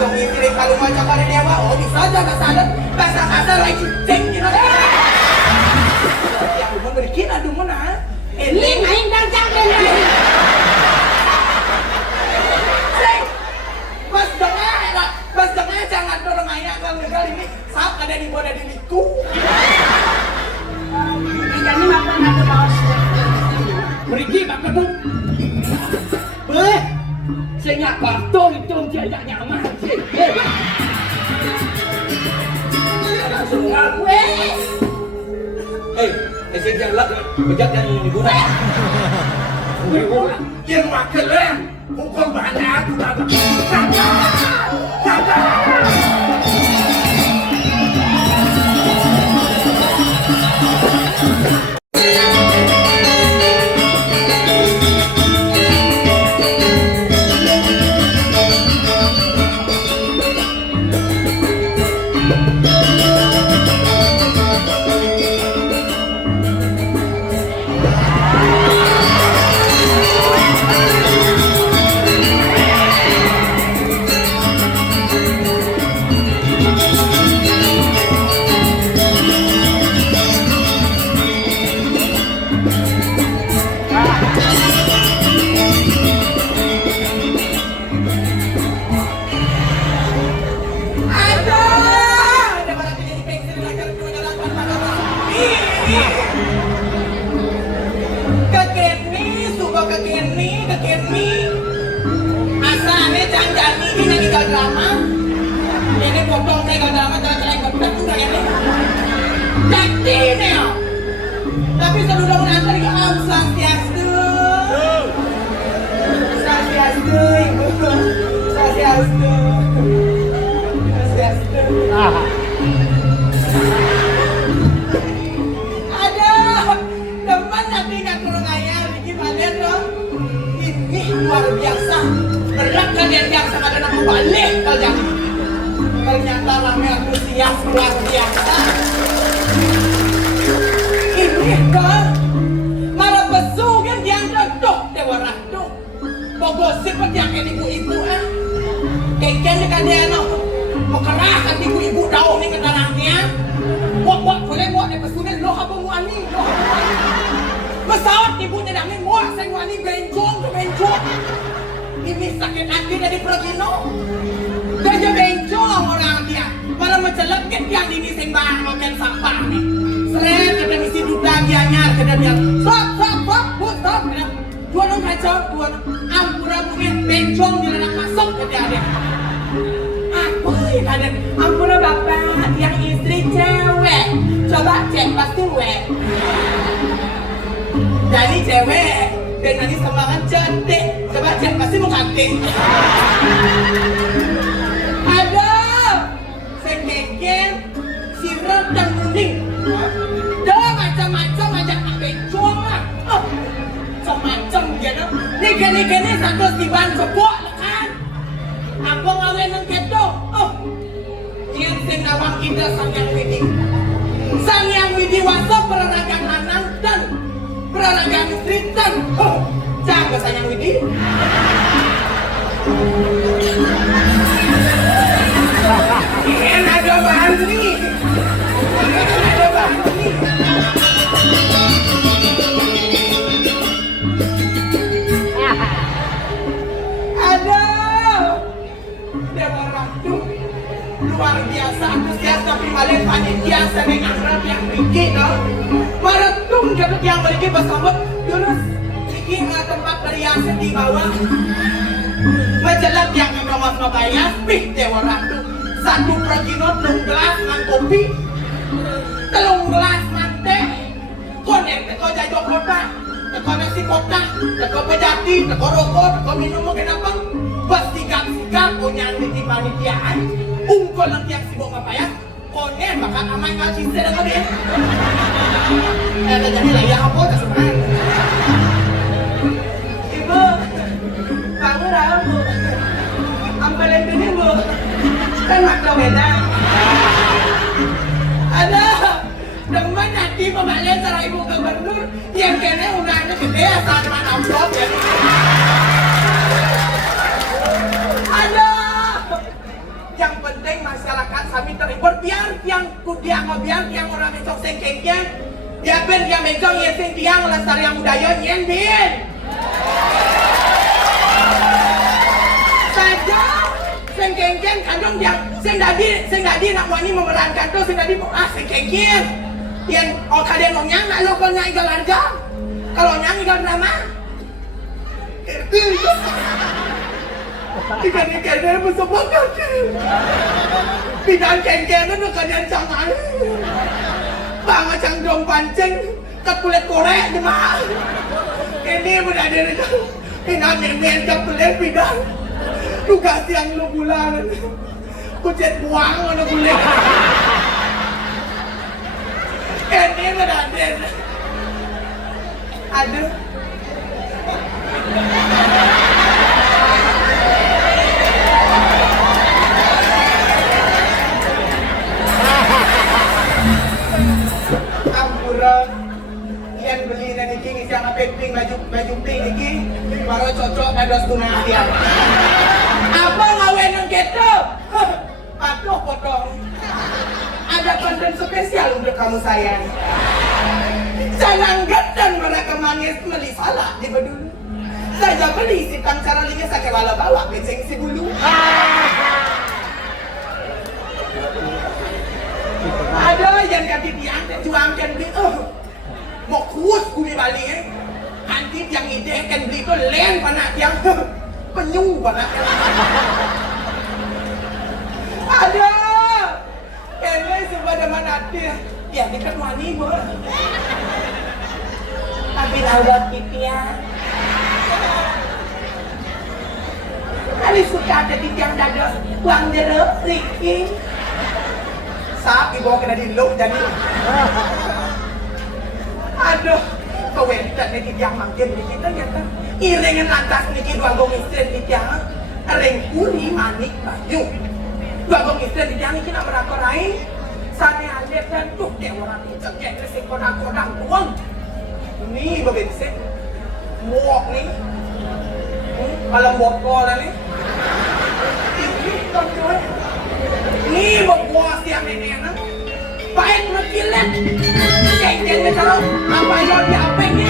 dong istri kalau macam kali dewa, oh bisa aja kesana, bahasa kasar lagi ceng gitu deh. Yang mau berikin aduh mana? Ini main dan jangan main. Ceng, mas dengar jangan dorong ayah kalau kali ini saat ada di bawah dari liku. Ini makan ada bawas. Pergi makan dong. Saya patong itu dia tak nyaman sih. Langsung ngaku. Saya jalan bejat yang diguna. Yang makan lem, hukum banyak tu tak. Tapi selalu antar ke Om Swastiastu. Swastiastu, Ibu. Swastiastu. Swastiastu. Ada teman tapi nggak kurang ayah gimana dong? Ini luar biasa. Berat kalian yang sangat ada nama balik kalian. Ternyata rame antusias luar biasa. Ini kan malah besu kan yang dok dewa ratu. Bogosip kan yang ibu-ibu Keken kan dia no. Mau kerahkan ibu-ibu daun ni ketarangnya. Buat boleh buat ni besunya loh apa muani. Pesawat ibu ni dah ni muat saya muani benjong. Ini sakit hati dari Progino. Dia benjong orang dia. Malah macam lekit yang ini sembang makan sampah ni. Seret ada misi duda dia nyar kena dia. Stop. Dua orang kacau, dua ampura mungkin benjong dia nak masuk ke dia. Apa yang ada? Ampura bapak yang istri cewek. Coba cek pasti wek. Jadi cewek dan nanti sembangan cantik. Coba cek pasti mau cantik. Ada sengkeken, sirap dan kuning. Dah macam-macam ajak nak benjong lah. Macam-macam gitu. Ni satu tiban sebuah kan. Aku ngawin ng keto. Yang senawang kita sang yang widi wasa peraragang anang dan peraragang istritan. Jaga sayang widi. Ini ada bahan ni. Luar biasa antusias tapi malah panitia sering akrab yang bikin maratung jaduk yang beri bersambut terus bikin tempat perhiasan di bawah majalah yang ngegawas mabayas pih dewa ratu satu praginot 6 gelas dengan kopi 3 gelas mante konek teko jajok kota teko nasi kota teko pejati teko rokok teko minum mungkin apa pas sigap punya di panitiaan ungkol lang tiyak sibok mapayat konen makan amay nga chinse na kami jadi lagi ako sa sumahan ibu kamu ramu ang palengke mo kan magkawena ada naman nanti pamalen sa ibu gubernur yang kena unangnya gede asal naman amplop ya tiang kudiang ngobiang tiang orang mencok sengkengnya. Dia ben dia mencok yesing tiang lestarian budaya nyendin. Saja sengkengnya kadang dia sing dadi nak wani memerankan tuh sing dadi sengkengnya. Yang kalian ngomong nak lo kalau nyai harga. Kalau nyai drama. Ikan-ikannya bersemangat. Bidang kengkengnya tuh kalian jangan. Bang macam dong pancing kat kulit korek je mah. Ini berada di pinang men kat kulit bidang. Tugas yang lu bulan. Kucet buang mana kulit. Ini berada. Aduh. Ampuran yang beli dan iki ngisi ang pink baju pink iki baru cocok pada setengah dia. Apa ngawen yang gitu? Patuh potong. Ada konten spesial untuk kamu sayang. Jangan dan mereka manis beli salah di bedulu. Saya beli si tang cara linya sakit wala bawa beceng si bulu. Ada yang kaki tiang juangkan beli mau kuat kumi balik nanti yang ide kan beli tu len panak yang penyu panak. Ada ini sepada mana dia ya dekat wani boleh. Tapi rawat gitu ya. Kali suka ada di tiang dada uang jeruk Ricky. Saat ibu kena diluk jadi. Aduh, kewentan ni tiang makin di kita kata. Iringan lantas ni dua gong istri di tiang. Rengkuni manik baju. Dua gong istri di tiang ni nak merakorai. Sana ada dan tuh dia orang ni cekek resik kodang-kodang tuang. Ni berbeza. Muak ni. Malam botol ni. Ini kan cuy. Ni berbuah siang ini nak. Baik makilan. Cek tahu apa yang dia apa ni.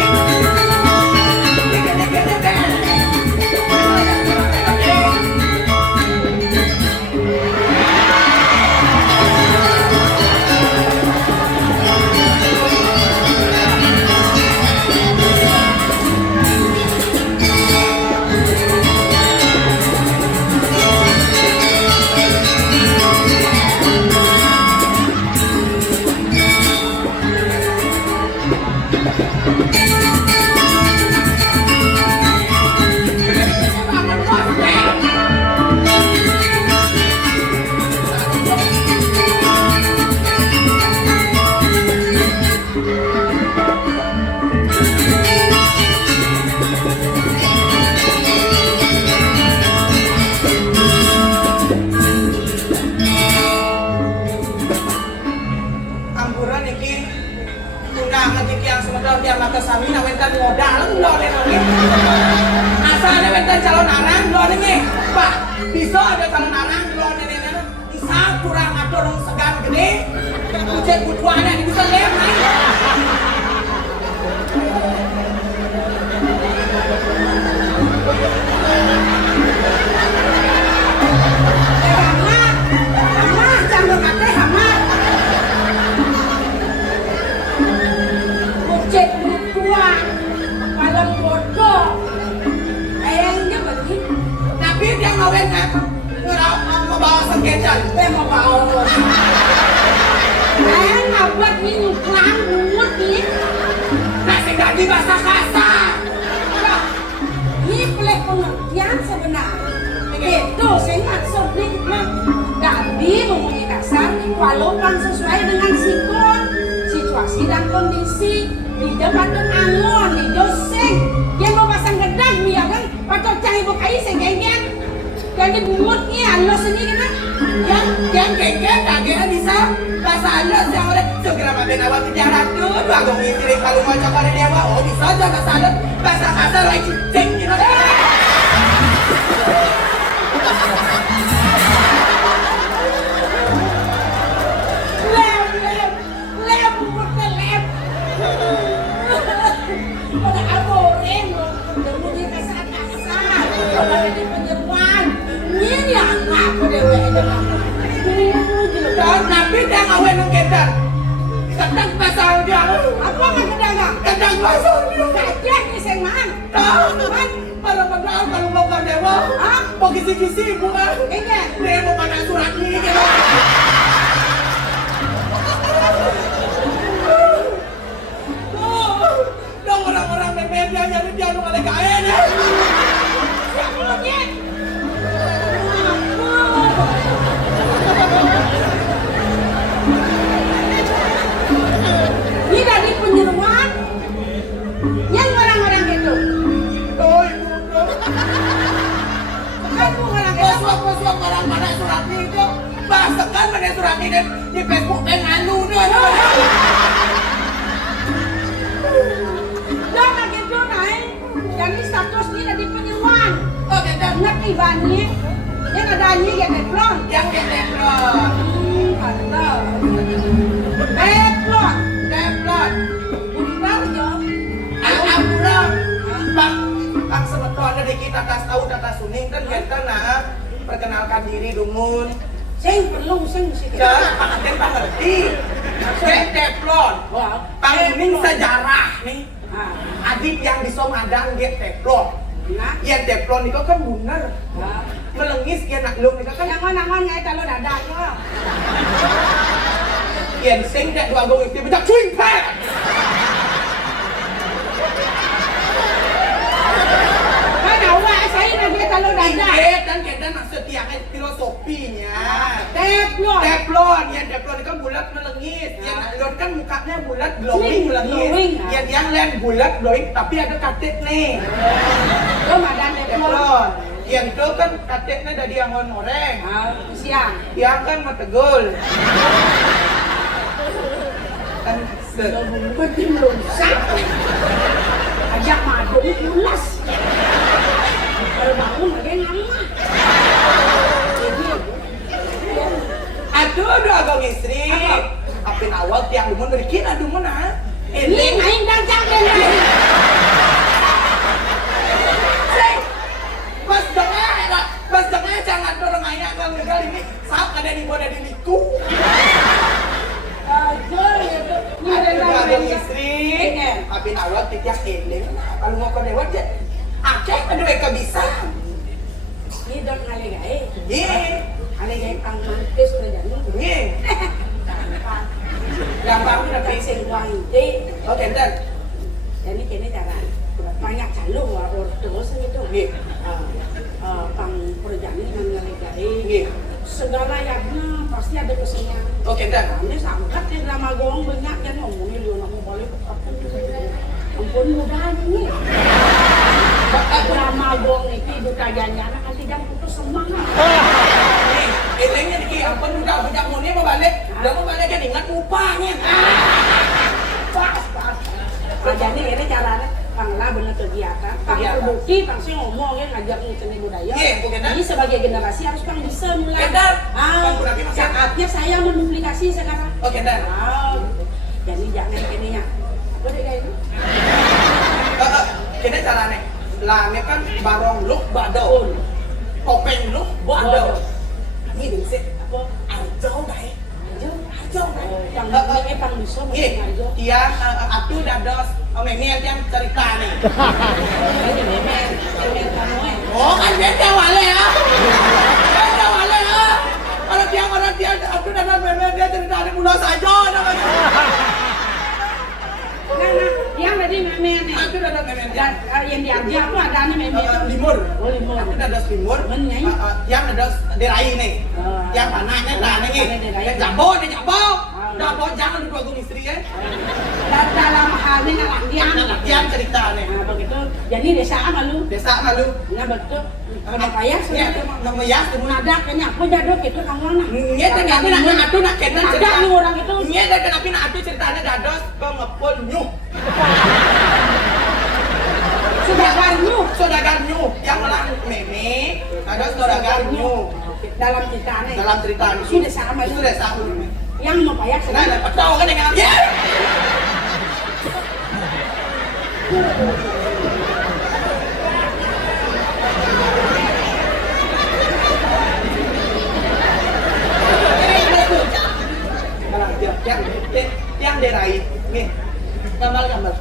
Calon arang lo ni Pak bisa ada calon arang lo ni bisa kurang ada orang segan gede ujian butuannya bisa lem ni Hama jangan kata hama ujian butuan malam bodoh tapi dia ngawin membawa sengkecan dia membawa ngabut ni nguklang bungut ni nasi daging basah kasar ini boleh pengertian sebenarnya itu saya maksud ni daging ngomongnya kasar walaupun sesuai dengan sikon situasi dan kondisi di depan angon di doseng yang mau pasang gedang ni ya kan patut cari bukai sengkengnya jadi bungutnya Allah sendiri kan yang kengkeng kagak bisa bahasa Allah yang oleh segera mampir awal sejarah tu dua gong istri kalau mau coba dia oh bisa aja bahasa Allah bahasa kasar lagi cing gitu Pada aboreng loh, kemudian kasar-kasar. Kalau ada penyeruan, ini yang ngaku dewe aja kamu. Dan tapi dia ngawen nung kita. Kadang pasal dia. Apa nggak kedagang? Kadang pasal dia. Kacang nih sengman. Tahan. Para padahal kalau mau ke dewa. Hah? Mau kisi-kisi bukan? Ini. Dia mau pada surat ini gitu. Dong orang-orang media jadi dia nung ada kain ya. Siapa lagi? Ini dari penyeruan yang orang-orang itu. Oh ibu dong. Kan orang itu. Kosong orang pada surat ini itu. Bahasa kan pada surat ini di Facebook nganu doang. Dah nak gitu naik. Jadi status ini dari penyeruan. Oh kita Ngerti bani? Yang ada ini ya teplon. yang ketemplon. Ada. Teplon. Templon. Benar jo. Alhamdulillah. Bang sebetulnya dari kita kas tahu data suning kan kita nah perkenalkan diri dumun. Sing perlu sing sih. Dan pangaten pangerti. Ketemplon. Wah. Panguning sejarah nih. Ah. Adik yang bisa ngadang get teflon. Nah. Yang teflon itu kan bener. Wah. Melengis dia nak lung itu kan Nangon-nangon ngai kalau dada jo. yang sing dak dua gong itu becak cuing pek. Kan awak saya nanti kalau dada. Iya dan kita nak setiapnya filosofinya. Teplon. Teflon, yang teflon itu kan bulat melengis. Yang nak kan mukanya bulat glowing melengis. Glowing, Yang lain bulat glowing tapi ada katet nih. Lo madan teplon. Teflon. Yang itu kan katetnya dari yang goreng. Ah, siang. Yang kan mategul. Kan se. Lo bumbu tim lusak. Ajak madu ulas. Kalau bangun lagi nama. Aduh, agak istri. Apin awal tiang dumun dari kita dumun ah. Ini main dancang dan lain. Pas dengah jangan dorong ayah kalau legal ini saat ada di bawah di liku. Aduh, itu. Ini ada Aduh, agak lain. istri. Apin awal tiang ini. Kalau mau ke dewa aja. Aceh ada mereka bisa. Ini dong ngale-gale. Iya. Ngale-gale pang mantis na dyan. Iya. Gampang. Gampang udah Kasi pising. sing hindi. Oke, dan. Jadi kini cara banyak calon ortos itu. Iya. Pang perjalanan dengan ngale-gale. Iya. Segala yagna pasti ada kesenian. Oke, dan. Ini sangkat yang ramagong banyak yang ngomongin lu nak mau balik ampun mudah ini. Ramagong itu dukanya anak nanti jam putus semangat. Ilengnya di ampun udah punya moni mau balik. Udah mau balik kan ingat upahnya. Pas. Jadi ini caranya panglah bener kegiatan. Pang terbukti pasti ngomong ya ngajak seni budaya. Iya, bukan. Ini sebagai generasi harus pang bisa mulai. Benar. Pang lagi masih. Saatnya saya menduplikasi sekarang. Oke, dan. Wow. Jadi jangan ininya. Apa deh kayak ini? Kita caranya. Lah, ini kan barong look badau. Topeng look badau. Ini bisa. Apa? Arjau dah. Arjau dah. Yang ini pang bisa Iya, mungkin aja. dia atu dados memi yang cerita nih. Ini memen kamu Oh kan beda wale ya. Beda wale ya. Kalau dia orang dia atu dados memi dia cerita nih mudah saja namanya. Nah, yang tadi memen nih. Atu dados memi Dan yang diambil apa ada nih memen itu? limur. Oh, limur. Atu dados limur. Menyai. Yang dados dirai nih. Yang panahnya nah nih. Yang jambon, jambon jangan dua gung istri ya. Dan dalam hal ini latihan. Yang cerita nih. Nah begitu. Jadi desa apa lu? Desa malu. Nah betul. Kalau payah Iya, sudah. memeyas tuh. Ada kayaknya aku jaduk gitu kamu nah. Iya, tapi nak atu nak kena Ada cerita. nih orang itu. Iya, dan kenapa nak atu ceritanya dados ke ngepul nyuh. Sudah nyuh. Saudagar nyuh yang melang meme, dados saudagar nyuh. Dalam cerita nih. Dalam cerita ini Sudah sama. Sudah sama. Yang mau payah Nah, sudah. dapat tahu kan dengan dia. Yang derai, nih, gambar.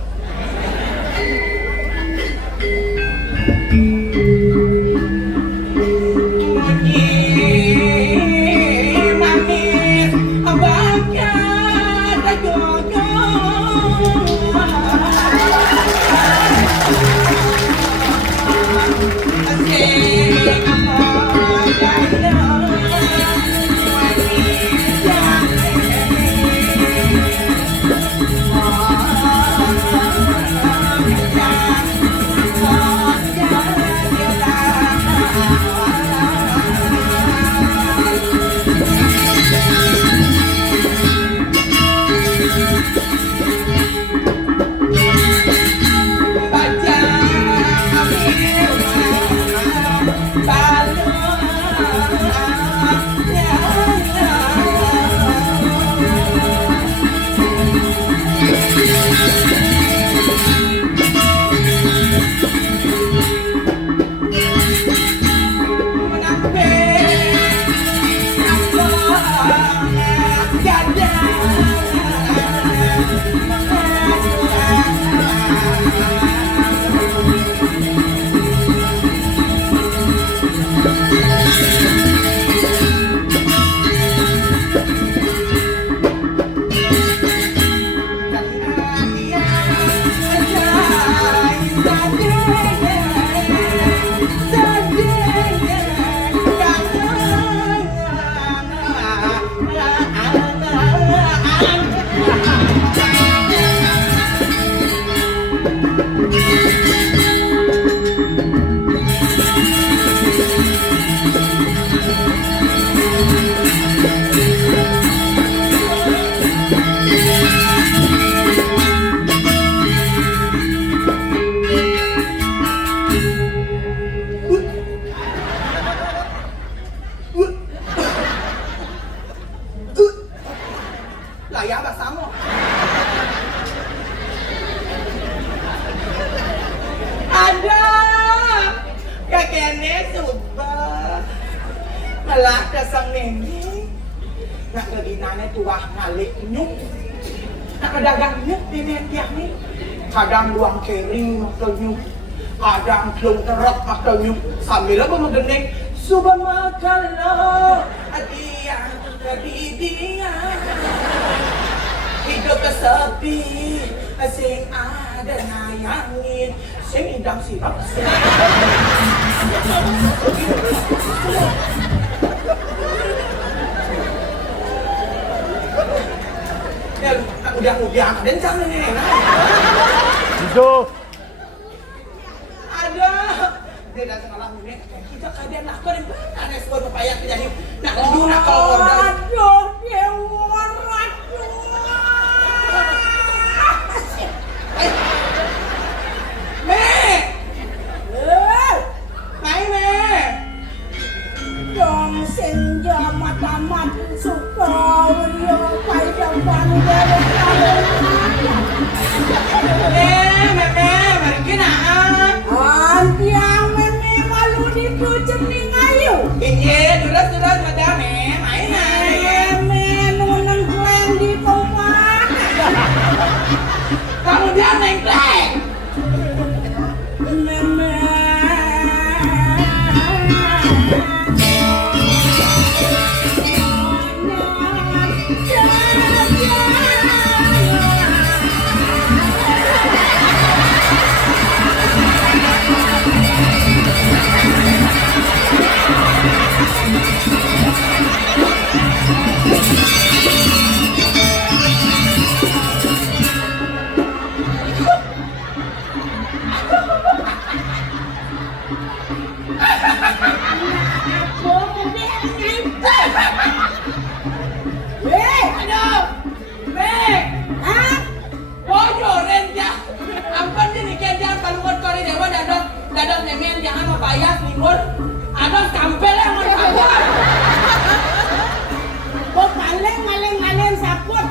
Layang tak sama. Ada kakeknya subah malah dasang nenek nak kedinane tuah ngalik nyuk nak kedagang nyuk nenek tiang ni kadang luang kering atau nyuk kadang kelung terok atau nyuk sambil apa mengendeng subah makan lo dia hidup kesepi sing ada nayangin sing indang sirap udah dan jangan nih Hidup. ada dia datang alam ini kita keadaan nak kau dan aneh sebuah pepaya jadi nak liu nak kalau order Aduh, dewa ratu. Dong senja matamat suka yo pai jamban dari mungkin Antiang meme malu itu cening ayu. iya sudah madame main Meme nunang kleng di kompak. kamu dia nengkleng Meme. Dadang nemen jangan mau bayar libur ada tampil yang mau bayar Kok maleng sakut.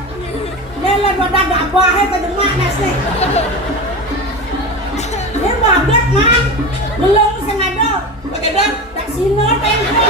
Nela doda gabah ke demak nasi. Belum sengaja. Bagaimana? Tak sino tempo.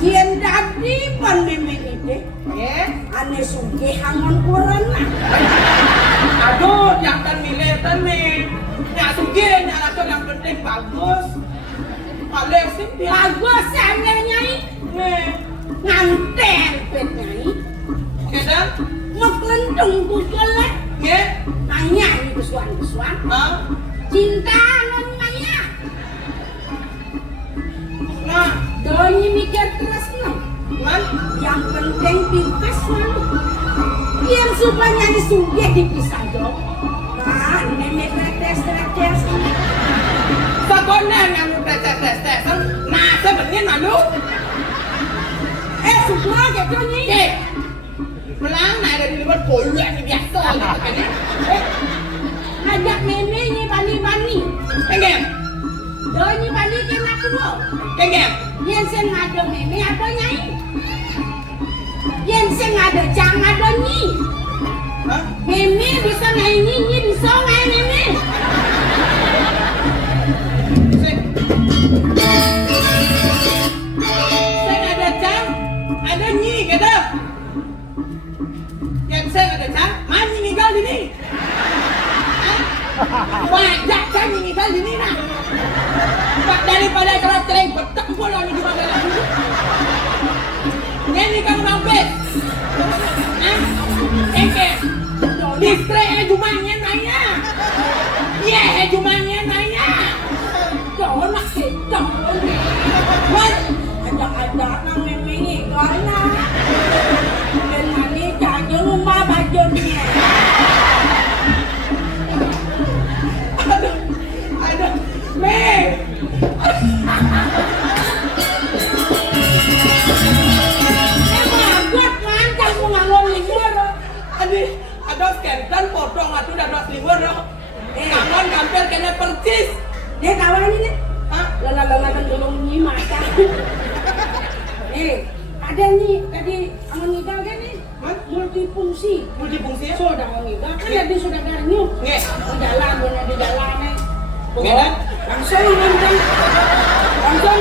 Kian dadi pan memilih ane sugih hangon kurang lah. Aduh, yang kan milih nih. Nyak sugih, nyak rasa yang penting bagus. Paling simpel. Bagus sampe nyai. Ngantel pet nyai. Kedang? Meklentung kukelet. Nge? Nanya ni kesuan-kesuan. Cinta non maya. Nah, Doi mikir terus no. man? Yang penting tipes man. Yang supaya disugih dipisah dong. Kan, nenek retes-retes. Sekolah yang lu tes. Nah, sebenarnya malu. Semua gitu nih. Melang nah dari luar boleh ni biasa gitu kan. Ngajak nenek ni bani-bani. Kengem. Doi ni bani kena kedua. Kengem. Yang sen ada nenek ada nyai. Yang sen ada cang ada nyi. Hah? Nenek bisa ngai nyi bisa ngai nenek. Saya ada cang, ada nyi kata. Yang saya ada cang, mana tinggal di ni? Wajah cang tinggal di ni nak. Daripada kalau tereng bertempur lagi di mana lagi. Ini kamu mampir. Engke. Distrik jumanya nanya. Iya, jumanya nanya. Kau nak kita ni. What? Ada nang memang kala. Dan mani jaga rumah baju ni. Aduh, Mei. Bagus man kamu ngalor limbur. Ada skandal potong atuh dah 25 dah. Kangen hampir kena percis. Dia kawan ini. Hah? Lala-lala kan tolong ni mata. Ada ni tadi mengigal kan ni. Multifungsi. Multifungsi ya? Sudah mengigal kan tadi sudah garnyuk. Nge. Di jalan ni. Bagaimana? Langsung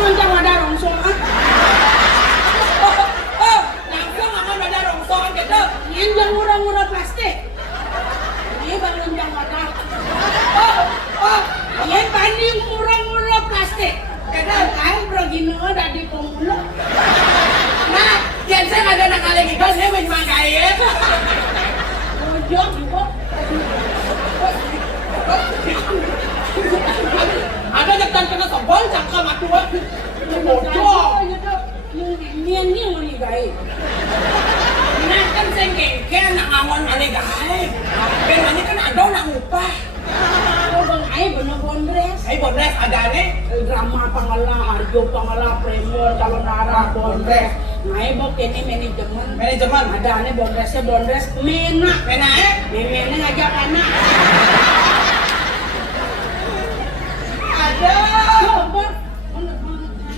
lonceng ada rongsong ah. Langsung akan ada rongsokan gitu. Yang yang murah-murah plastik. Ini bang lonceng ada. Yang paling murah-murah plastik. Kadang kain bergino ada di pemulo. Nah, yang saya ada nak lagi kan saya memang kaya. Ojok juga. Ada dekat kena sobol cakap aku. Bocor. Nian ni orang gay. Nah kan saya kengkel nak ngawon mana gay. Ben mana kan ada nak upah. Kalau bang ay benar bondres. Ay bodres ada ni. Drama pangalang, Arjo pangalang, Premor, kalau nara bondres. Ay bok ini manajemen. Manajemen. Ada ane bondresnya bondres mena. Mena Mena ngajak anak. ada. Coba.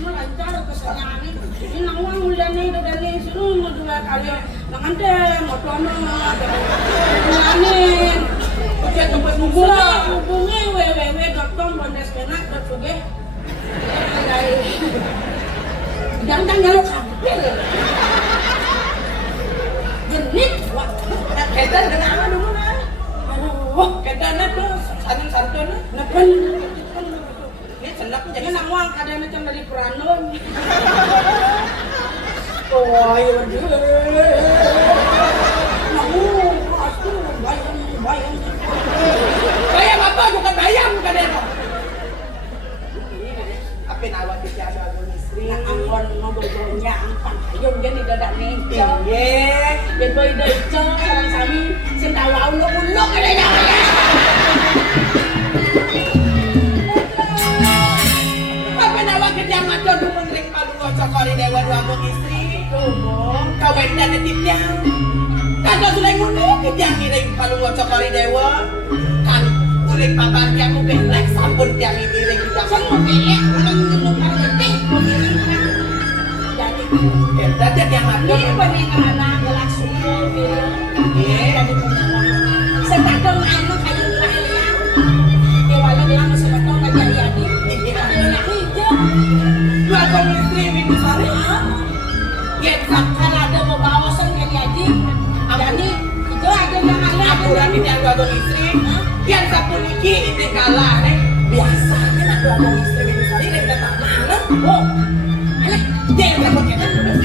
Mana lancar kesenangan. Ini nawang ulan ni dari sini mau dua kali. Nangante motorno. Nganin. Oke tempat Gula mumpul. hubungi www.com bondres mena .suge. Jangan nyaluk hampir. Genit. Kita dengan apa dulu nah? Aduh. Kita dana tuh sadin sartona. Napan. Ini sendak Jadi jadi namuang kada macam dari peranon. Oh, ayo dia. Namu, aku bayang. bayam apa bukan bayam bukan deno. Apa nawat biasa aku istri. Nah, angkon ngobrolnya angpan. Yung jadi dadak meja. Iya. Dan boy dejo sareng sami sing tawa ulo-ulo kada nya. Apa nawat yang ngaco dukun ring palu cokori dewa dua mung istri. Tolong. Kawen dan netipnya. Kado sulai ngono kijang kiring palu cokori dewa. Kan uling papan yang belek sampun tiang iring kita semua piye ulang ngomong ngerti. Jadi Ya dadak yang ngaco. ini peninggalan gelak sumur gitu. Iya. Jadi sepatong anu kayu layang. Kewala bilang sepatong ngajari. Banyak hijau. Dua komistri minggu sore. Ya, kalau ada bawa-bawasan kayak Haji. Jadi itu ada yang ada. Apuran ini yang dua komistri. Yang satu niki ini kalah nih. Biasa kan ada dua komistri minggu sore dan kita tak mana. Oh, anak Dia yang dapat kita terus.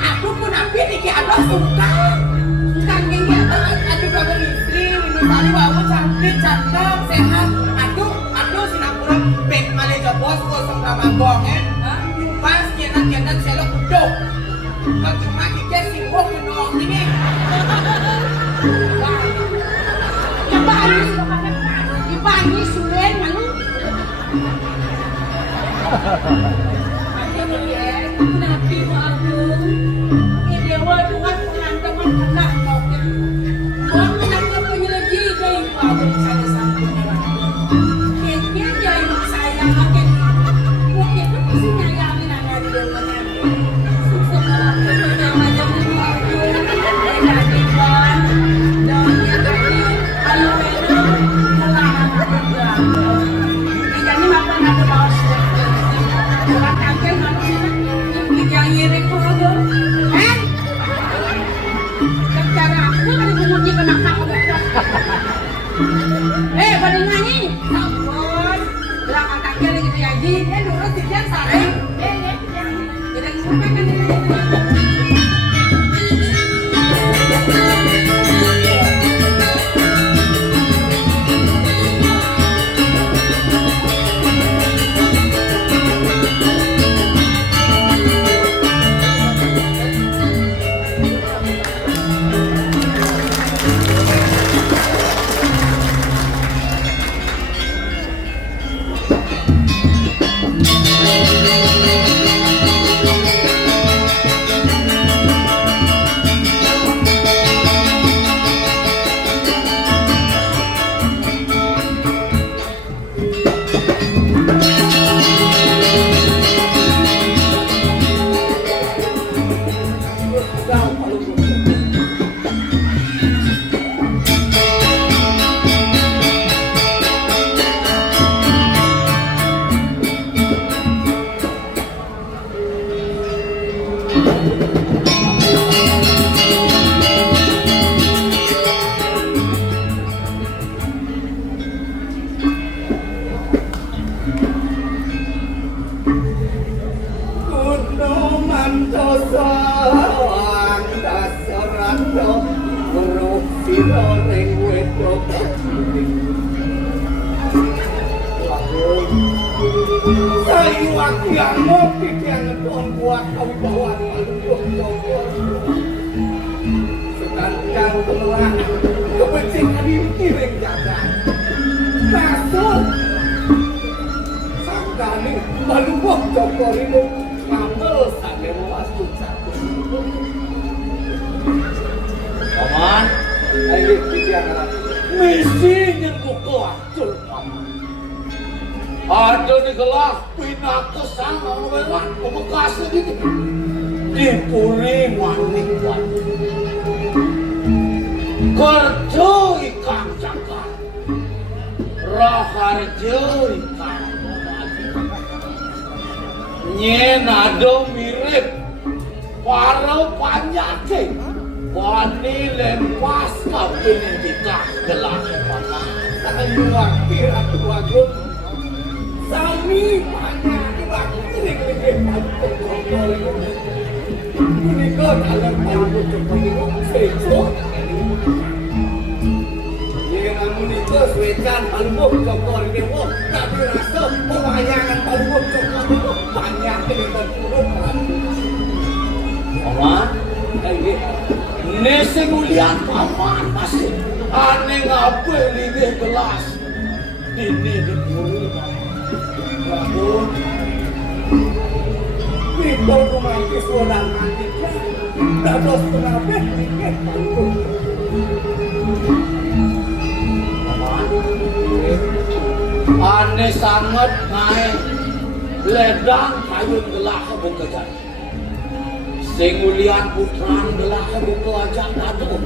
Aku pun ambil niki ada suka. Kan ini aduh dua komistri minggu sore bawa cantik cakep sehat. Aduh Singapura pek Malaysia bos kosong ramabong pas kian selok kuduk. Cuma kita singgung kenong ini. Ibani sulen manu. Nabi Agung, ini dewa Tuhan pengantaman kena maunya. Buang menangnya penyelegi dari Agung saya sambungnya. Kayaknya jadi sayang makin. Mungkin itu pasti nyayangin anak di dalam nanti. Susah malah kemudian macam itu Agung. Jadi ban, daunnya tadi, ayo bener, melahan juga. Ini makan ada bawa suatu. Orang kaget manusia. Yang ngirik ko ako. Cara aku kan bunyi ke maksa ko dito. Pada nyanyi. Sampun. Bilang antaknya lagi gitu ya, Ji. Lurus di dia sare. Jadi suka kan ini. Sedangkan telah kepentingan dikirim jaga kasut sangkani malubok cokorimu ngambil sane wastu satu. Ayo kita akan misinya buku acul paman. Ada di gelas pinakesang orang pemekasnya gitu. Dipuri manik-manik. Kerja ikan cakar. Raharja ikan. Nyen ada mirip para panjake. Wani lempas kapin dikah gelas paman. ayo wakil atau wakil. Sami banyak wakil ini ini kau dalam palu cepat sesuatu. Ini kamu ni kau sesuatu palu cepat ini kau tapi rasa kebanyakan palu cepat itu banyak dengan turun. Paman, nese ngulian paman masih aneh ngapain ini gelas ini dipuri. Namun, kita rumah itu sudah mati. Tak terus kenapa tiket palu. Aneh sangat naik ledang kayun gelah bekerja. Singulian putran gelah bekerja aduh.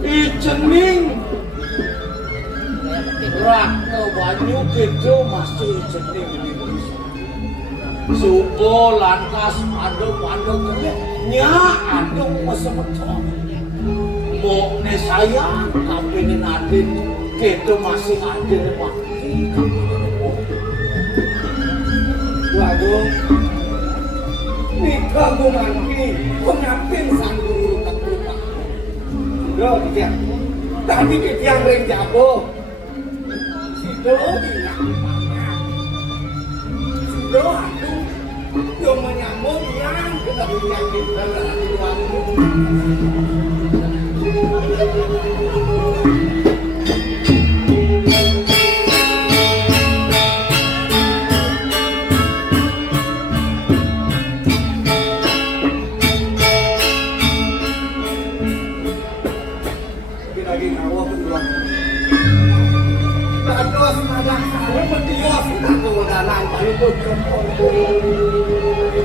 Icening rak ke banyu gitu masih icening di supo lantas aduk kene nya aduk mesemetong. Mau ne sayang kapinin adin gitu masih ada waktu. Waduh, ini kamu nanti pengantin sang guru tak lupa. Sudah dia, tadi kita yang renjabo, sudah bilang sudah aku yang menyambut yang kita bilang di dalam ruangmu.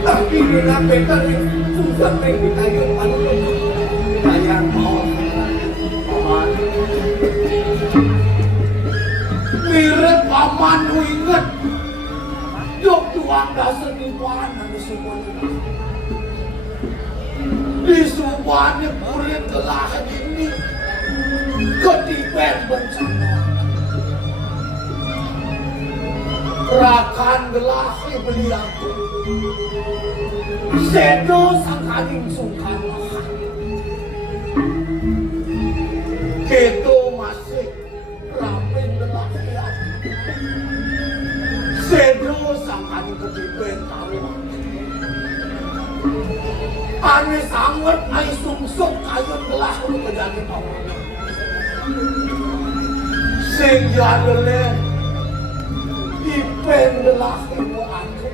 Tapi bila mereka susah kita yang malu saya mau Mirip paman ku inget dok tuang dasar di mana di semuanya di semuanya purit gelahan ini ketibet bencana rakan gelahan beli aku sedo sangkaning sungkan keto masih rapin gelahan sedo sangkaning ketibet taruh ane sangat ai sungsuk kayun gelahan kejadi paman sing jadele ipen gelahan mu aku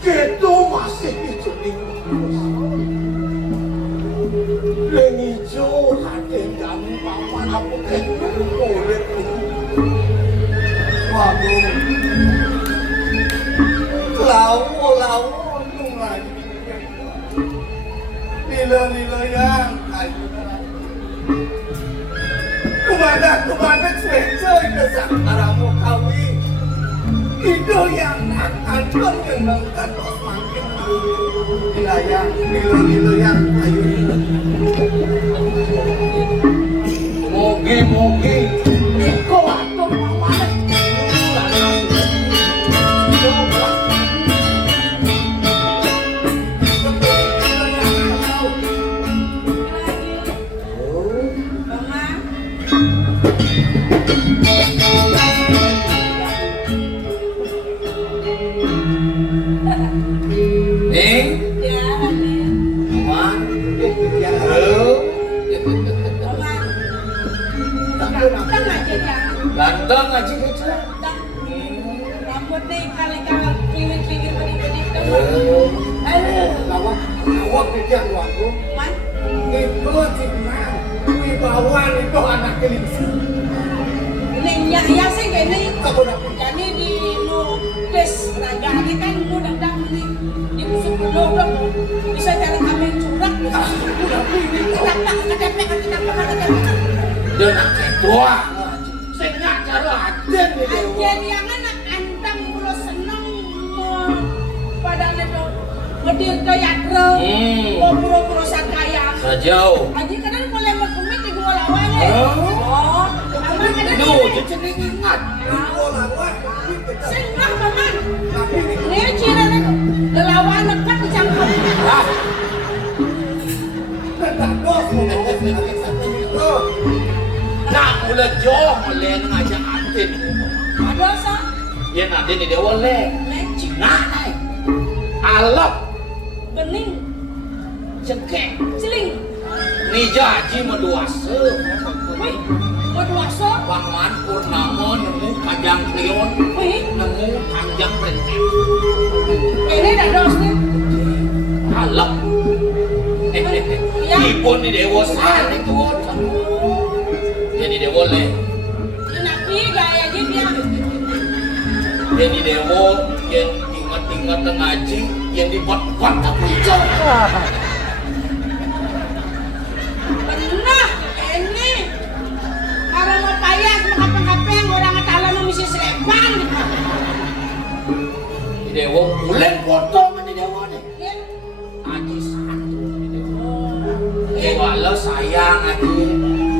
keto masih diceling lengijo katen jamin paman aku keto boleh waduh lawo nung lagi nila yang kayu kemana sesuai kesan aramu kawin itu yang akan menyenangkan semakin nila yang kayu mogi kau atur paman Ganteng aja kecil. Rambut nih kali-kali kliwir-kliwir benih-benih awak pikir waktu Man, itu cinta ini lawan itu anak kelinci. Ini ya sih gini. Aku nak Jadi di tes raga ini kan lu datang di musuh dulu dong. Bisa cari kambing curang. dia nak ketua. Saya nak cara aden ni dia. Ajen yang anak antang pulau seneng pada itu mobil kayakro, pulau sakaya. Sejauh. Aji kadang boleh berkumit di gua lawannya. Oh, aman kadang. Duh, jadi ingat. Senang paman. Ini cina nih, lawan lekat dicampur. Ah, nak mula jauh boleh ngajak aden. Ada sah, Dia nak dia ni dia boleh. lecik, Nak naik. Alap bening, cekek. celing. Ni jaji menduasa. Wih, berduasa. Paman Purnama nemu panjang krion, Wih, nemu panjang rentet. ini dah dos nih. Alap. Ya. Ibu ni dewa sah itu. Jadi dia boleh. Nabi gaya dia. Jadi dewa yang ingat-ingat ngaji yang dibuat-buat tak muncul. Benar, ini. Kalau mau payah, mau kapeng-kapeng, orang ngetalan mau misi selepan. Di dewa bulan potong ni dewa ni. Ya. Aji satu ni dewa. Dewa lo sayang aji.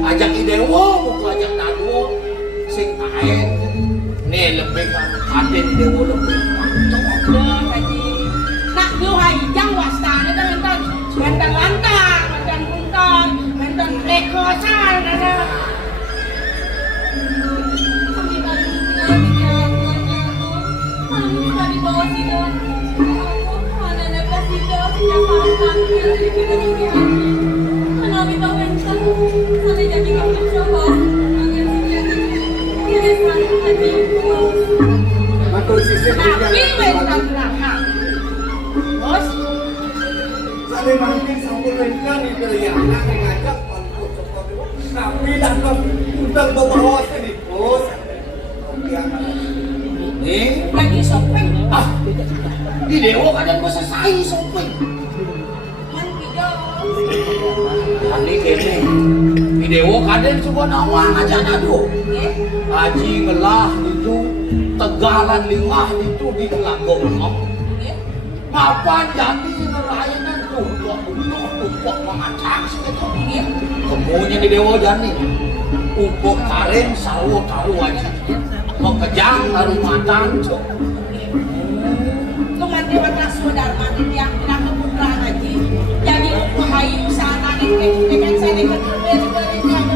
Ajak di dewa, bukan ajak dadu. Sing kain. Ni lebih kan aden dewa lebih. Benar, Haji. Nak lu hajang wastana dah mentan. Mentan lantang, mentan buntan, mentan lekosan, ada. Matul sisi Tapi mentan belakang. Bos, Sabi mangkin sampun rengkan ni kerjaan ngajak untuk seperti itu. Tapi dah kau undang bawa sini bos. Ni lagi shopping. ah di dewa kadang kau selesai shopping. Man hijau. Ani kene. Di dewa kadang cuba nawang aja nado. Ya. Haji ngelah itu tegalan lingah itu di Telagong. Ya. Mapan jadi ngerayanan tuh untuk mengacak sih itu. Ya. Kemudian di dewa jani. Untuk karen sawo taruh aja. Mau kejang taruh matang cok. Kemandi bernas modal mati yang tidak kebutuhan haji. Jadi hayu sana dengan saya dengan beri yang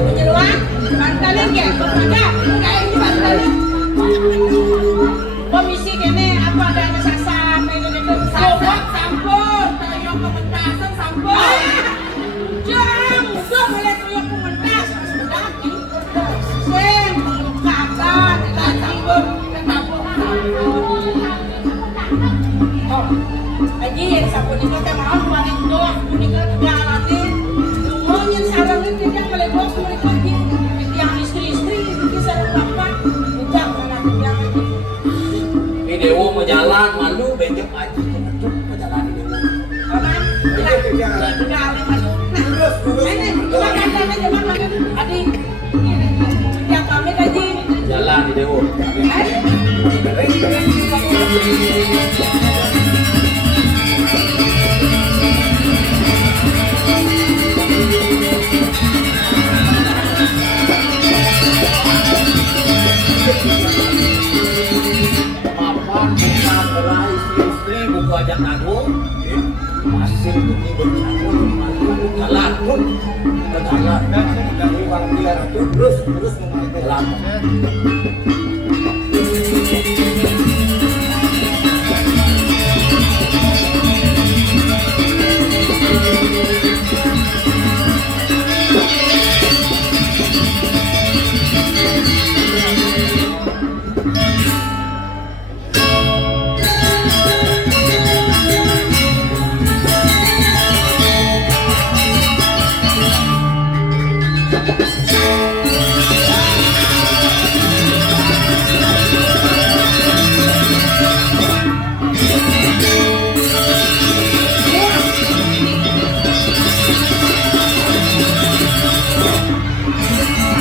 menjeruan bantalin ya kepada kayak ini bantalin. Komisi kene apa ada kesasar gitu sampun sampun tayong pementasan sampun. Jang udah mulai tayong pementas sebentar ini. Sen kakak kita sampun Haji, sampun itu teh mau paling doang, kuningan jalanin. Lumayan sarang itu yang melebos mereka yang istri-istri itu sarang bapak. Ujang mana yang Di dewa mau jalan malu benjok aja itu jalan di dewa. Paman, nah, udah alih masuk. Nah, ini cuma kandangnya cuma lagi. Adi, yang kami haji. Jalan di dewa. Mapan kita mulai istri buku ajak nado. Masih ini bercampur jalan pun berjalan dari uang dia itu terus memakai jalan.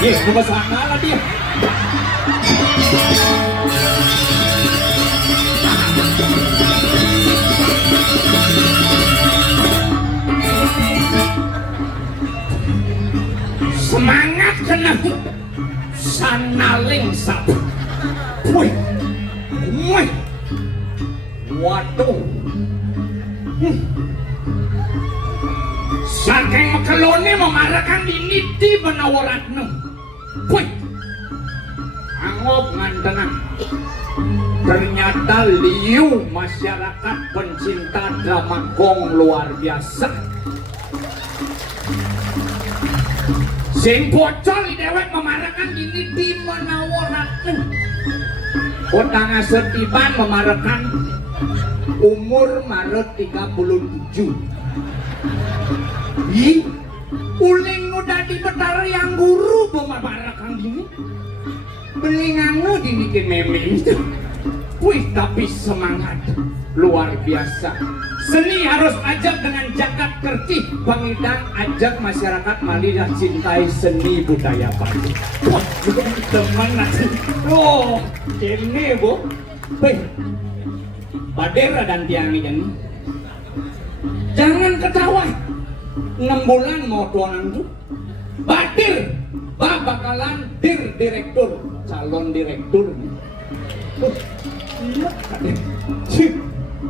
Nomor sana lah dia. Semangat kena sanaling sap. Woi, woi, waduh. Saking makelone memarahkan ini di menawaratno. Woi, angop ngantenang. Ternyata liu masyarakat pencinta drama gong luar biasa. Sing bocor dewek memarahkan ini di menawaratno. Kota Ngasetiban memarahkan umur Maret 37. Ih, uling udah di betara yang guru memarahkan gini. Belinganmu dibikin memeng. Wih, tapi semangat luar biasa. Seni harus ajak dengan jagat kerti. Pangidang ajak masyarakat Malidah cintai seni budaya Bali. Wah, teman nasi. Oh, ini bu. Wih, Badera dan Tiang ini. Jangan ketawa. 6 bulan mau tuanan tuh. Badir, bakalan direktur, calon direktur.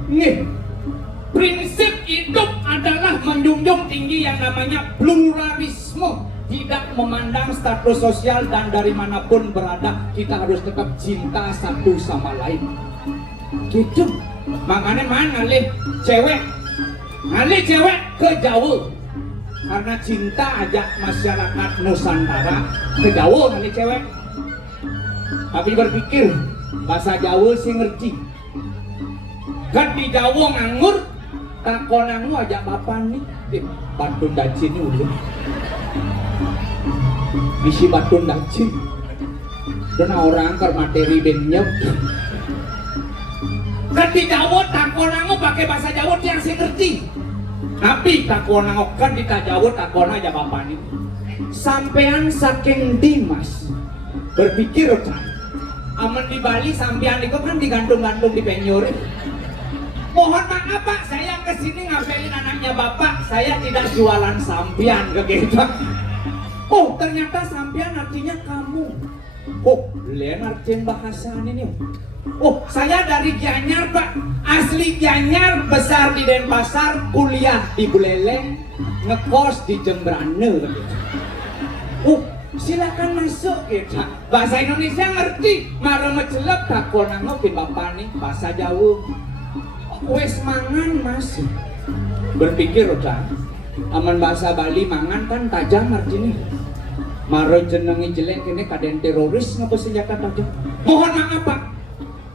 Nih, prinsip hidup adalah menjunjung tinggi yang namanya pluralisme. Tidak memandang status sosial dan dari manapun berada, kita harus tetap cinta satu sama lain. Gitu. Makanya ngalih cewek ke Jawa. Karena cinta ajak masyarakat Nusantara ke Jawa ngalih cewek. Tapi berpikir bahasa Jawa sih ngerti. Kan di Jawa nganggur, takonanmu ajak bapak nih, batun dacin ini udah. Bisi batun dacin. Dan orang ke materi benyep. Kan di Jawa takonanmu pakai bahasa Jawa yang sih ngerti. Tapi takonanmu kan di Jawa takona aja bapak nih. Sampean saking Dimas berpikir kan. Aman di Bali sampean itu kan digantung-gantung di penjur. Mohon maaf Pak, saya kesini ngapelin anaknya Bapak. Saya tidak jualan sampean ke kita. Oh, ternyata sampean artinya kamu. Oh, lain artian bahasa ini. Oh, saya dari Gianyar Pak. Asli Gianyar, besar di Denpasar, kuliah di Buleleng, ngekos di Jembrane. Oh, silakan masuk kita. Bahasa Indonesia ngerti, marah mecelep takonan ngopin bapak nih bahasa Jawa. Wes mangan mas. Berpikir udah, aman bahasa Bali mangan kan tajam artinya. Marah jenengi jelek ini kaden teroris ngapa senjata tajam. Mohon maaf Pak,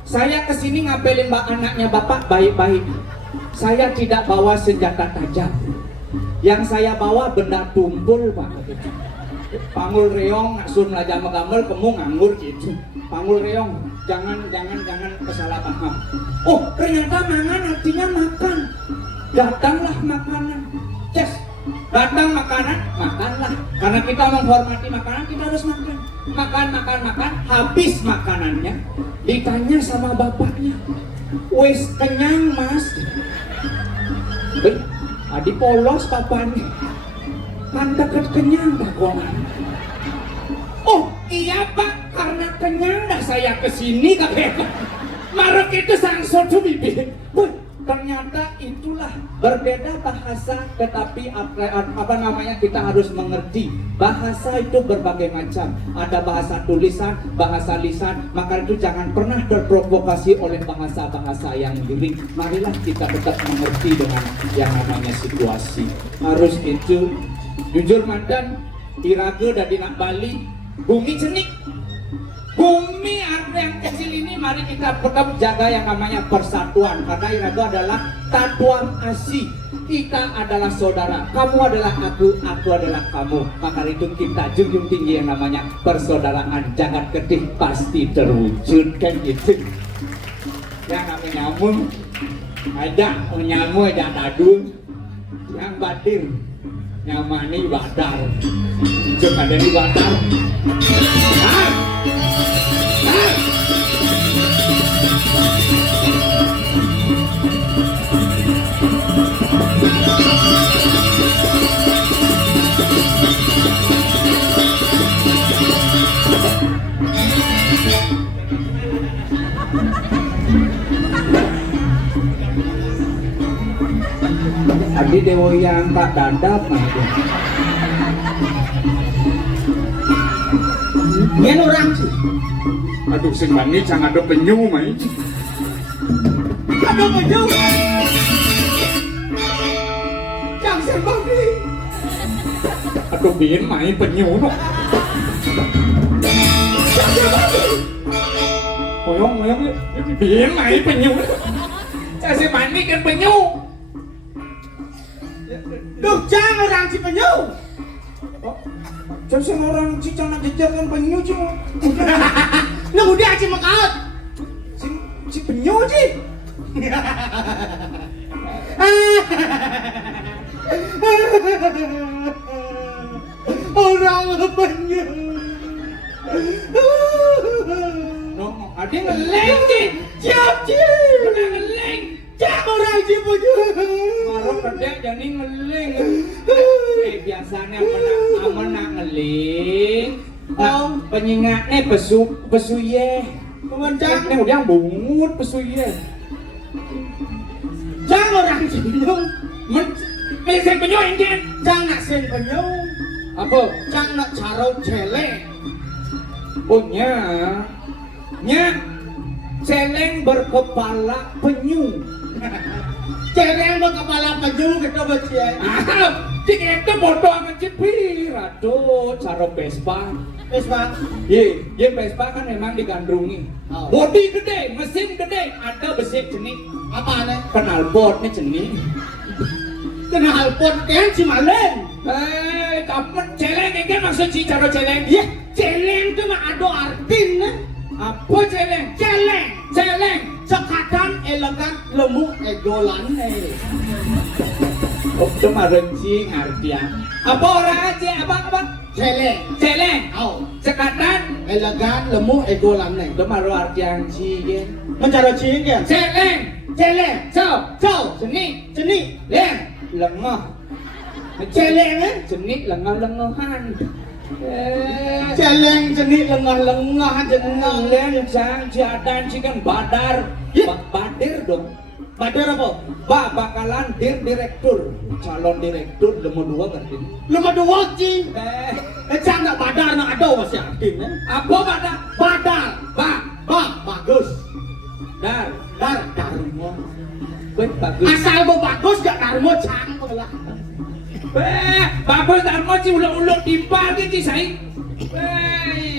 saya kesini ngapelin anaknya bapak baik-baik. Saya tidak bawa senjata tajam. Yang saya bawa benda tumpul Pak. Panggul reong naksun laja megamel kemu nganggur gitu. Panggul reong jangan kesalah paham. Oh, ternyata mangan artinya makan. Datanglah makanan. Yes. Datang makanan, makanlah. Karena kita menghormati makanan, kita harus makan. Makan. Habis makanannya, ditanya sama bapaknya. Wes kenyang mas. Adi polos bapaknya. Kan deket kenyang takonan. Oh iya Pak, karena kenyang dah saya kesini kakek. Marek itu sang soto bibir. Ternyata itulah berbeda bahasa, tetapi apa namanya kita harus mengerti bahasa itu berbagai macam. Ada bahasa tulisan, bahasa lisan. Maka itu jangan pernah terprovokasi oleh bahasa-bahasa yang lirik. Marilah kita tetap mengerti dengan yang namanya situasi. Harus itu. Jujur mandan, Iraga dan Dinak Bali, bumi cenik. Bumi yang kecil ini mari kita tetap jaga yang namanya persatuan. Karena Iraga adalah Tatuan Asi. Kita adalah saudara, kamu adalah aku adalah kamu. Maka itu kita junjung tinggi yang namanya persaudaraan. Jagat ketih pasti terwujud kan gitu. Yang namanya nyamu aja tadul. Yang batin nyamani badar. Jeng ada di badar. Hah? Hah? Adi dewa yang tak dadap mah. Nyen orang sih. Aduh sing mani cang ada penyu mai. Ada penyu. Jangan sembang di. Aduh biin mai penyu no. Jangan sembang di. Moyong biin mai penyu. Cang si mani kan penyu. Duh, jangan orang si penyu. Cang sing orang cicang nak jejer kan penyu cuma. Nunggu dia aja makaut. Si penyu sih. Orang penyu. No, ada ngeleng sih. Siap sih. Ngeleng. Jangan orang si penyu. Marah pedek jadi ngeleng. Biasanya aman ngeling. Oh. Penyingatnya pesu ye. Pemencang. Ini udah bungut pesu ye. Jangan orang si penyu. Sen penyu ini. Jangan nak sen penyu. Apa? Jangan nak carau celeng. Oh nya celeng berkepala penyu. Celeng berkepala penyu kita baca. Cik itu bodoh akan cipir. Aduh, cara Vespa. Vespa. Ye Vespa kan memang digandrungi. Oh. Bodi gede, mesin gede, ada besi jenis. Apa nih? Knalpotnya jenis. Kenal pot kan si Malen. Kamu celeng kan maksud si cara celeng? Ya, celeng itu mah ada artinya. Apa celeng? Celeng. Cekatan elegan lemu egolan. Oh, itu mah rencing artian. Apa orang aja? Apa? Celeng. Oh, Cekatan. elegan lemu egolan nih. Itu mah artian cigen. Mencari cing ya. Celeng. Cow. Seni. Leng. Lengah. Celeng. Seni lengah-lengahan. Celeng jenis lengah-lengah jeneng. Leng sang jadan cikan badar. Ya. Badir dong. Badar apa? Bakalan direktur. Calon direktur nomor 2 berarti. Lema dua ci. Jangan nak badar nak ada masih artinya. Apa badar? Badar. Bagus. Dar. Darmo. Bagus. Asal bagus gak darmo cang lah. Bagus Darmo sih ulang-ulang timpal gitu say.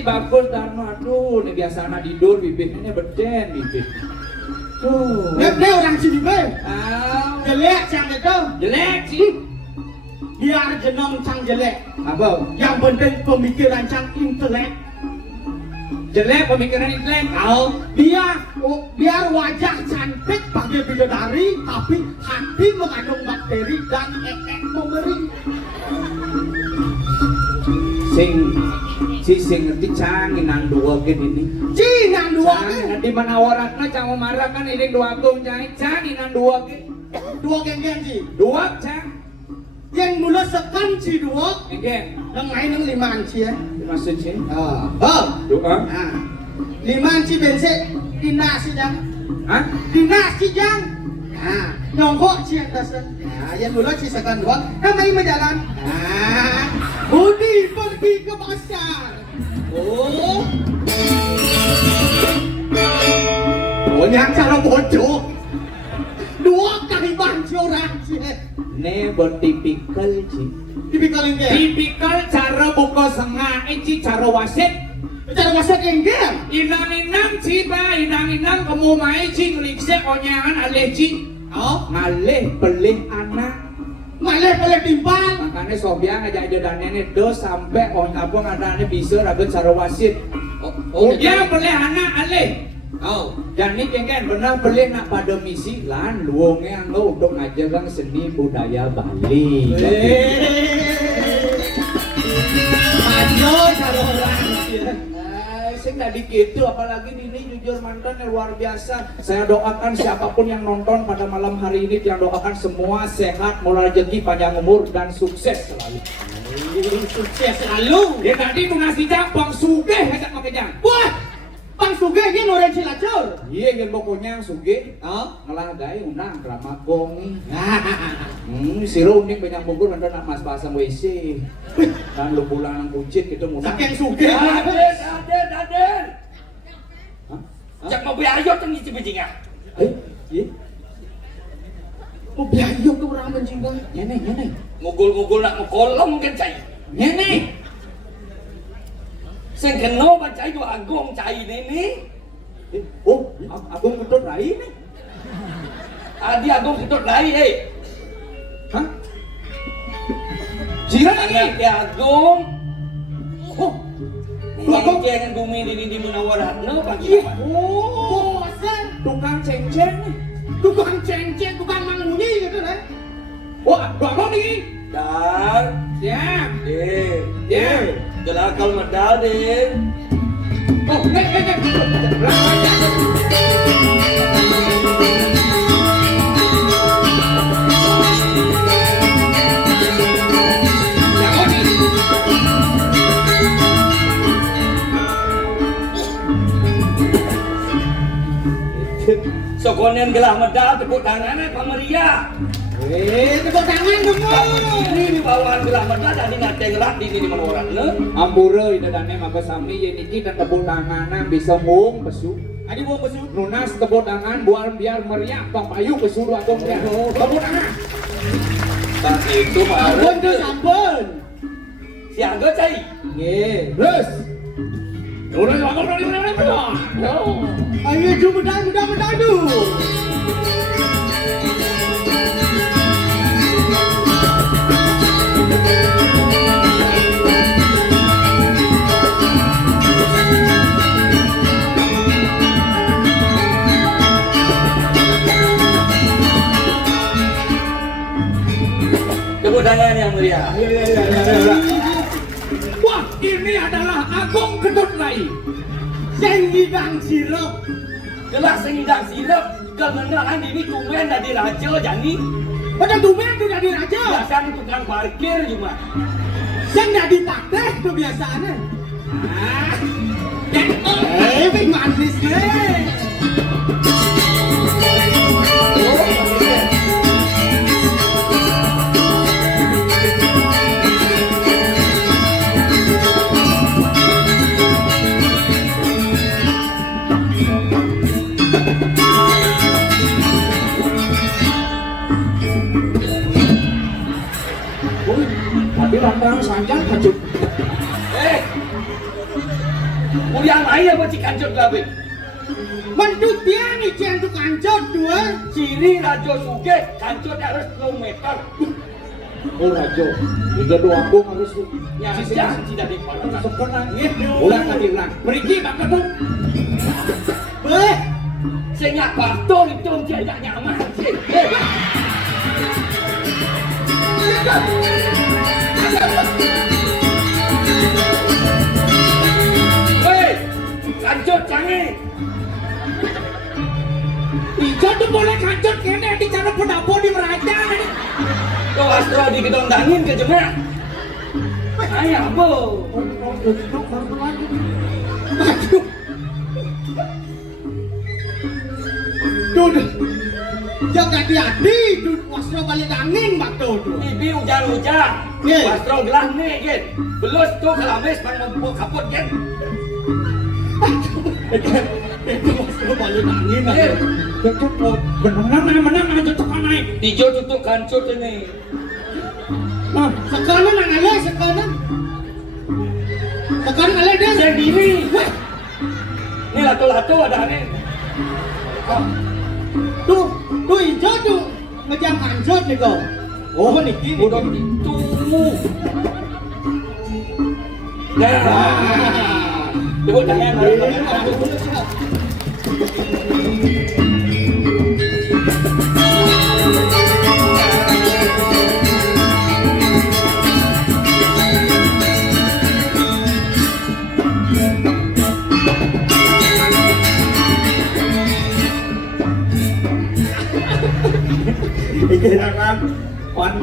Bagus Darmo, aduh, ini biasa anak tidur bibirnya beden bibir. Tuh. Ini orang sini be. Ah, Jelek cang itu. jelek sih. Biar jenong cang jelek. Apa? Yang penting pemikiran cang intelek. Jelek pemikiran intelek. Biar wajah cantik pakai bidadari, tapi hati mengandung bakteri dan memberi. Sing ngerti canggih nang dua gini. Cina dua Nanti menawaratna cang marah kan ini dua tung canggih nang dua gini. dua geng sih. Dua cang. Yang mula sekan si dua, Enggen. yang lain yang lima sih ya. Maksud sih? Dua. Nah, lima sih bensin dinasi jang. Hah? Dinasi jang. Nah, nyongkok sih atas. Nah, yang mula sih sekan dua, yang lain berjalan. Nah, Budi pergi ke pasar. Oh. Yang cara bodoh. Dua kali banci orang sih. Ne bertipikal sih. Tipikal yang kayak. Tipikal cara buka sengah ini cara wasit. Cara masak yang kayak. Inang-inang sih ba, inang-inang kamu main sih ngelikse onyangan aleh sih. Oh, Ngaleh pelih anak. malah boleh timpal. Makanya Sobia ngajak jodannya nih dos sampai on abang adanya bisa ragut cara wasit. Oh, dia pelih anak aleh. Oh, dan ini kan benar pelih nak pada misi lan luongnya enggak untuk ngajar seni budaya Bali. cara orang. Saya nggak gitu, apalagi ini jujur mantan yang luar biasa. Saya doakan siapapun yang nonton pada malam hari ini, yang doakan semua sehat, murah rezeki, panjang umur dan sukses selalu. Sukses selalu. Dia tadi mau ngasih jang, Bang Sugeh ajak pakai jang. Wah, Bang Sugih ini orang Cilacap. Iya, yang pokoknya Sugeh, ngelagai undang drama gong. Siru unik banyak bungkur nanti nak mas pasang WC. Dan lu pulang nang kucing itu mudah. Saking Sugih. Aden. Hah? Cak mau biayot yang ngisi-ngisi Iya. Oh, biayok tuh orang mencintai. Nyeneng. Ngugul-ngugul nak kolom kan cai. Nyeneng. Sing kena bancai tu agung cai ni. Oh, Agung ketut lain nih. Adi agung ketut lain Hah? Jiran Anak ini? dia agung. Oh, Agung. Jangan bumi di Munawarahna pagi. Oh, tukang ceng-ceng nih. Tukang ceng-ceng, tukang mangunyi gitu lah. Wah, Agung nih. Dar. Siap. Ya. Gelakal medal deh. Oh, nek. Sokonen gelah medal tepuk tangannya pameria. Tepuk tangan dong. Ini di bawah gelah medal tadi ngateng rak di sini Munawarahna. Ampura dadane maka sami ye niki dan tepuk tanganan bisa mung besu. Adi mau besu. Nunas tepuk tangan biar meriah papayu besu lu Agung dia. Tepuk tangan. Tak itu Ampun tuh mah. sampun. Siaga cai. Nggih. Terus. Udah Agung Ayo jom medal dulu. Tepuk tangan yang mulia. Wah, ini adalah Agung Ketut Rai. Sing hidang sirup. Gelas sengidang sirap. Kemenangan ini tumen dari raja jani. Pada tumen tuh dari raja. Biasanya tukang parkir cuma. Sing dari pateh tuh biasanya. Big manis deh. Tapi lantang sanjang kacut. Kuliah mai apa cik kancut gawe? Mendut dia nih cian tuh kancot dua. Ciri raja suge kancut harus 2 meter. Oh Rajo, tiga dua Agung harus Nyajah tidak dipotong. sebenarnya. Ulang lagi ulang. Pergi Pak Ketut. Beh, Senyak bato itu dia tak nyaman sih. Hei, kancut canggih. Ijo tuh boleh kancut kene di cara pendapo di Meraja nih. Kau astro di gedong dangin ke jemak. Ayah apa? Duh, jangan hati-hati, duh, wasro balik angin bak tuh. Bibi hujan-hujan. Ye. Astro gelah nih, gen. Belus tuh kelamis pang membuat kaput, gen. Itu wasro balik angin. Gen. Ketut menang aja tekan naik. Tijo tutup kancut ini. Nah, Sekarang nang ale, sekarang. Sekarang ale dia. Yang diri. Ini lato-lato ada nih. Tuh hijau tuh ngejam kancot nih kau. Oh, niki. Udah itu. Nah. Tepuk tangan.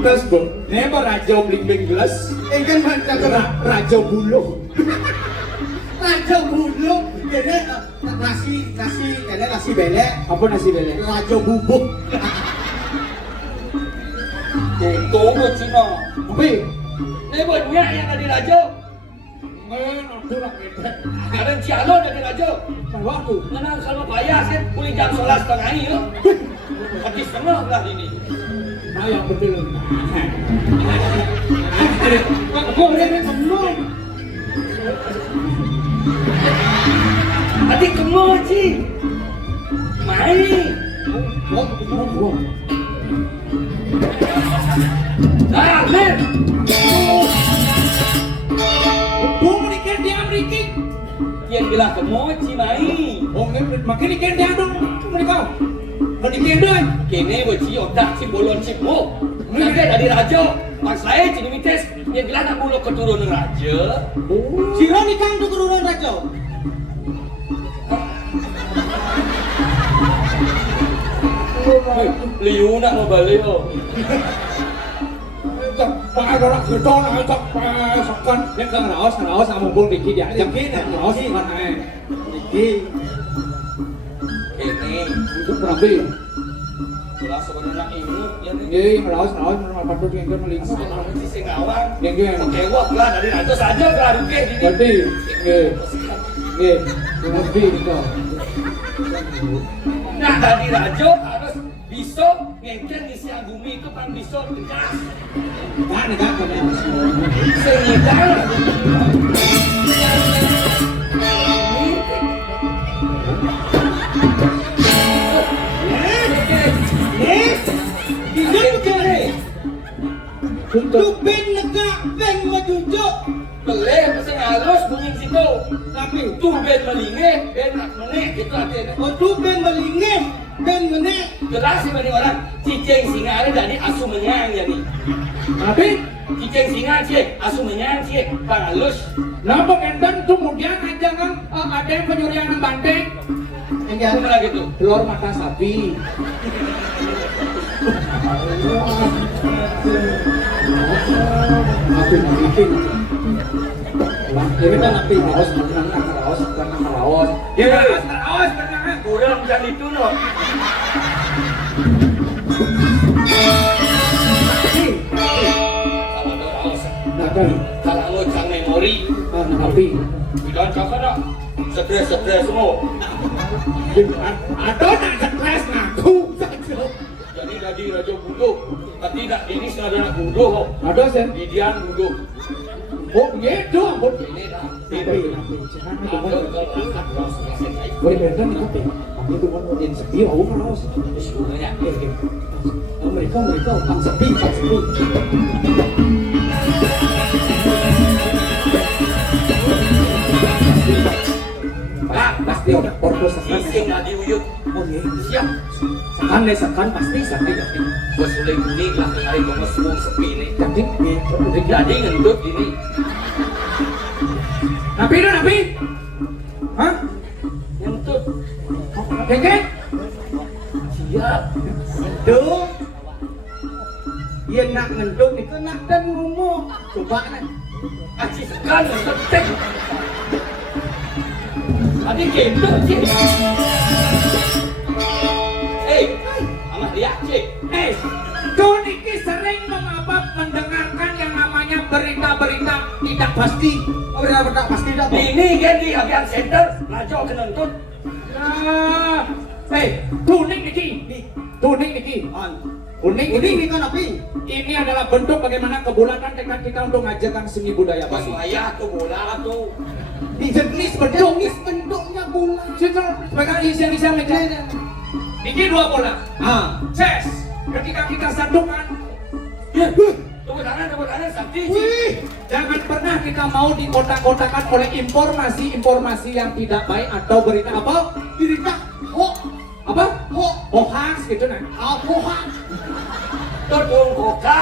Gelas bung, neba raja blimbing gelas, Kan raja buluh. Raja Bulu, kene nasi belek, Apa nasi belek? raja bubuk. Tunggu Cina. Tapi, Ini banyak yang ada raja. aku nak beda. Ada calon ada raja. Sama aku. Menang sama payah kan, boleh jam 11:30 ini yo. Habis setengah lah ini. Nah yang betul. Kau boleh ngomong. Adik kemau cik. Mari. Dah, Len. Bung ni kan dia Amerika. Yang bilang kemau cik mari. Oh, makin ni kan dia dong. Mereka. Kau ni kan dia. Kene beci otak cik bolon cik mo. Nanti dari raja. Pas saya cik mites. Yang bilang nak bulu keturunan raja. Siro ni kang keturunan raja. Liu nak mau balik oh. Pak orang kita nak tak sekan. Yang kang raos sama bung dikit dia. Yang raos kan Iki Kene. Itu berapa? Jelas sebenarnya ini. Yang ini. Ye, raos mana patut yang kan melingkar. Sebenarnya si Singawang. Yang kan. Kewak lah dari raja saja kelaruke gini. Berarti, ye, berarti itu. Nah dari raja harus bisa ngeken di siang bumi itu kan bisa tegas. Kan kan kan. Senyidang. tu ben lega ben majujuk. Boleh mesti halus bunyi situ. Tapi Tu ben melinge, ben menek itu artinya. oh tu ben melingih, ben menek. Jelas sih bagi orang cicing singa ini dari asu menyang ya nih. Tapi, Cicing singa cik, asu menyang cik, bang halus. kenapa enten kemudian aja kan ada yang penyurian banteng, Aku malah gitu. telur mata sapi. Api bikin. Lah, ini kan api raos, raos. Ya, raos benar. Kurang dan itu loh. Kalau ada raos, Nakal, kalau lo cang memori, api. bilang cakap nak stres semua. Ada nak stres ngaku. Jadi tadi raja buduh, tapi tak ini sudah nak buduh. Ada sen. Didian buduh. Oh, gitu, ampun. Ini dah. Api, jangan itu kan. Boleh benteng itu kan. Aku tuh kan yang sepi, aku raos. Sebenarnya. Mereka orang sepi. Pak, pasti ada porto sekan. Sising nadi uyuk. Oh iya, Siap. sekan pasti sampai jadi. Bos mulai kuning lah hari kemas wong sepi ni. Jadi, Jadi ngendut ini. napi? Hah? Ngendut. Kengkeng? Siap. Ngenduk. Dia nak ngenduk itu nak dan rumah. Coba nak. Aci sekan ngendut tek. Tadi gendut cik. Amat lihat cik. Kau ini sering mendengarkan yang namanya berita-berita tidak pasti. Oh, berapa pasti dah. Ini kan di Avian Center. Raja kenentut. Nah, tuning niki. Kuning Ini ini kan api. ini adalah bentuk bagaimana kebulatan tekad kita untuk ngajarkan seni budaya Pas Bali. maya tuh bola tuh. Di jenis bentuk Bentuknya bola. situ sebagai isi meja. Ini dua bola. Ses. Ketika kita satukan, Tepuk tangan sakti. Wih, jangan pernah kita mau dikotak-kotakan oleh informasi yang tidak baik atau berita apa? berita hoax. Apa? Hoax. Hoax gitu nah. Hoax. Todong koka.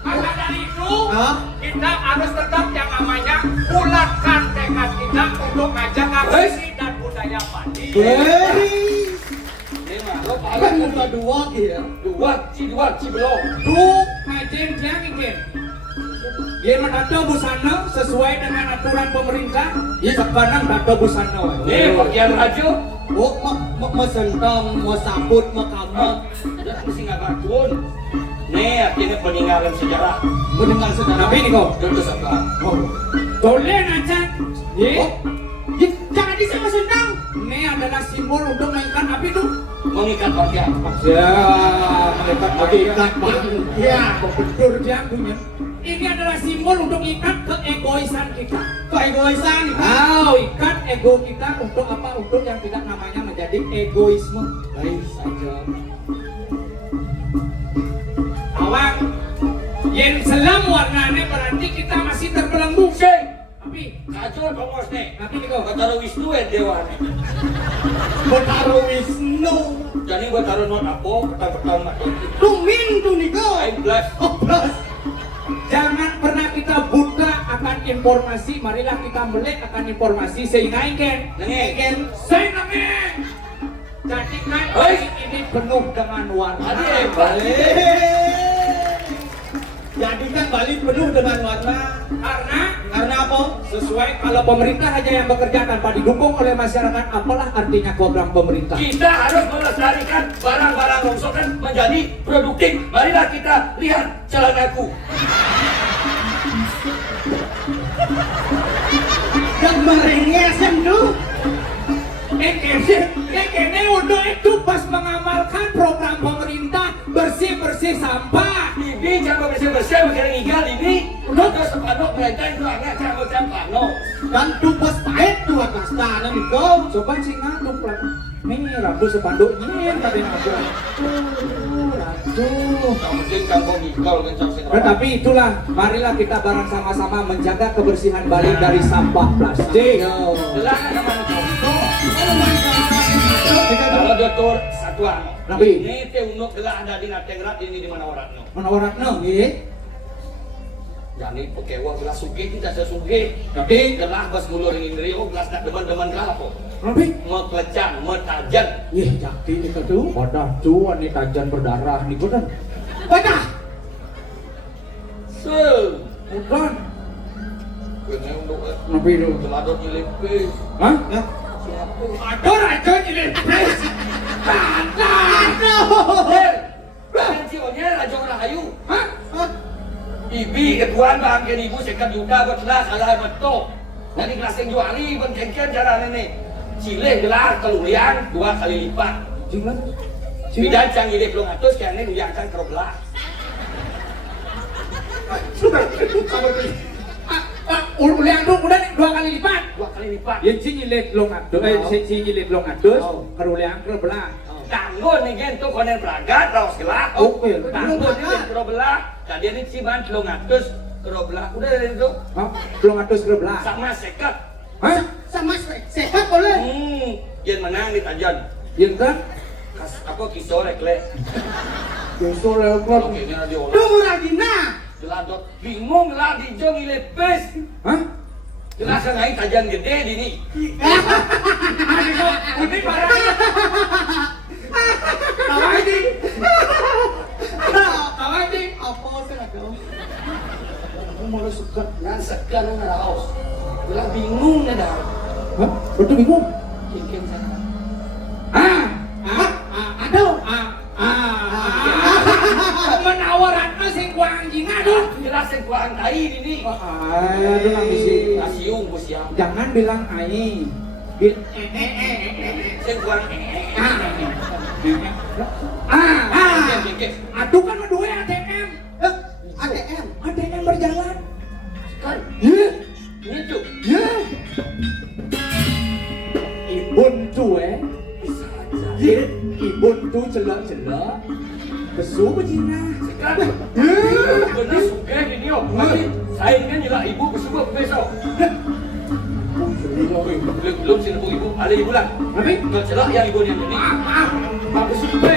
Maka dari itu, Hah? kita harus tetap yang namanya bulatkan tekad kita untuk ngajarkan seni dan budaya Bali. Hei. Ini mah lo Kan muka dua ya. Dua belum. Tuh, ngajen tiang ikin. Dia menata busana sesuai dengan aturan pemerintah. Sekarang data busana. Nih bagian raja. Oh, mau sentang, mau sabut, mau kamar. Udah mesti nggak bakun. Nih artinya peninggalan sejarah. Mendengar saudara. Tapi ini kok. Tentu sekarang. Boleh aja. Oh, Jangan disama senang. Ini adalah simbol untuk mengikat api tuh. Mengikat bagian. Ya, mengikat Mengikat Ya, betul dia punya. Ini adalah simbol untuk ikat keegoisan kita. keegoisan. Ikat ego kita untuk apa? Untuk yang tidak namanya menjadi egoisme. Baik saja. Awang, yang selam warnanya berarti kita masih terbelenggu. Tapi, Kacau bos nih. tapi nih kok. Batara Wisnu ya dewa nih. Betaro Wisnu. Jadi batara non apa? Petang mati. Tumin tuh nih kau. Aing belas. Oh, plus. Jangan pernah kita buta akan informasi. Marilah kita melek akan informasi sehingga ingin saya nangeng. Jadikan hari ini penuh dengan warna. Adi hebat. Jadikan Bali penuh dengan warna. Karena apa? Sesuai kalau pemerintah aja yang bekerja tanpa didukung oleh masyarakat, apalah artinya program pemerintah? Kita harus melestarikan barang-barang rongsokan menjadi produktif. Marilah kita lihat celanaku. Yang merengesan tuh. Kene udah itu pas mengamalkan program pemerintah bersih-bersih sampah. Bibi jangan bersih-bersih mikirin igal ini. Udah sepatok mereka itu agak campur-campur. Dan tuh bos pahit tuh atas tanah nih kau. Coba sih ngantuk lah. Nih rambut sepanduknya tadi aja. Ratu. Yang penting kampung igal kencang sih. Tapi itulah, marilah kita bareng sama-sama menjaga kebersihan Bali dari sampah plastik. Gelang sama contoh. Kalau dokter satuan. Tapi Ini teh unuk gelang ada di Natengrat ini di mana orangnya. mana orangnya? Nggih. Jadi pekewa gelas suge kita sesuge. Tapi Gelah bas mulur ini dari gelas nak deman-deman gelah apa? tapi Meklecang, metajan. ih jakti itu tuh. Wadah tuh ini tajan berdarah nih kan. Baca. Bukan. Kene unuk Nabi itu. geladot nyelipis. Hah? Ya. Ada raja ini. Pensiunnya Raja Rahayu. Hah? Ibi ketuan bangken ibu sekat juga buat gelas salah betul. Jadi gelas yang juali bengkengken cara nenek. Cileh gelas kelulian 2 kali lipat. Jingan. Bidan canggih deh belum atus kayaknya duyangkan ke gelas. Sudah kamu tuh. Uliang tuh udah 2 kali lipat. 2 kali lipat. Ya cilik long atus, cilik long atus, keruliang ke belah. Tanggung nih gen tuh konen peragat rawas gelas. Oke. Tanggung ini ke belah. Tadi ini ciban belum atus ke belah. Udah dari itu Hah? Belum atus ke belah. sama sekat. Hah? Sama sehat boleh. Yang menang di tajan. Yang kan? Kas apa kisorek le. Besok lewat. Oke ini radio. Tunggu lagi nah. Geladot bingung lah di jong ilepes. Hah? Jelas ngain tajan gede di ini. Ini barang. Tawa ini. Tawa ini. Apa sih kau? Aku malah suka. Yang sekarang raos. Gelah bingung nih dah. Hah? Betul bingung. Kikin sana. Aduh. Menawaran sing kuang jina aduh. Jelas yang kurang tai di ini. Aduh nang bisi. Nasiung bos ya. Jangan bilang ai. Yang kurang. Aduh kan dua ATM. ATM. ATM berjalan. Kan. Ini tuh. Ibun tuh Bisa aja. Ibun tuh celak-celak. Besu begina. Sekarang. Benar suge ini om. Nanti saya kan jelas ibu besok besok. Belum sih ibu. Ada ibu lah. Tapi Nggak celak yang ibu yang ini. Bagus suge.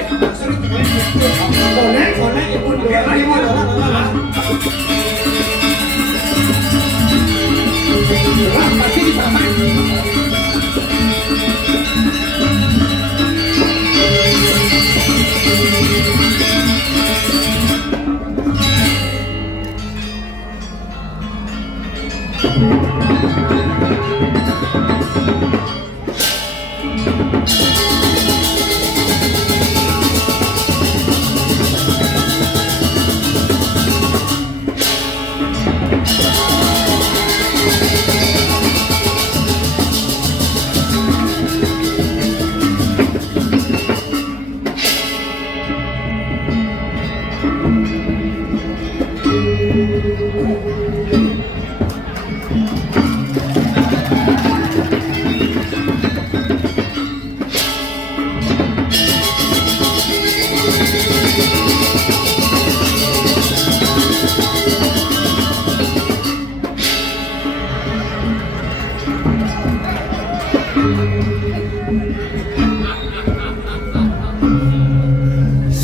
Konek ibu dua ribu dolar. pasti disamain.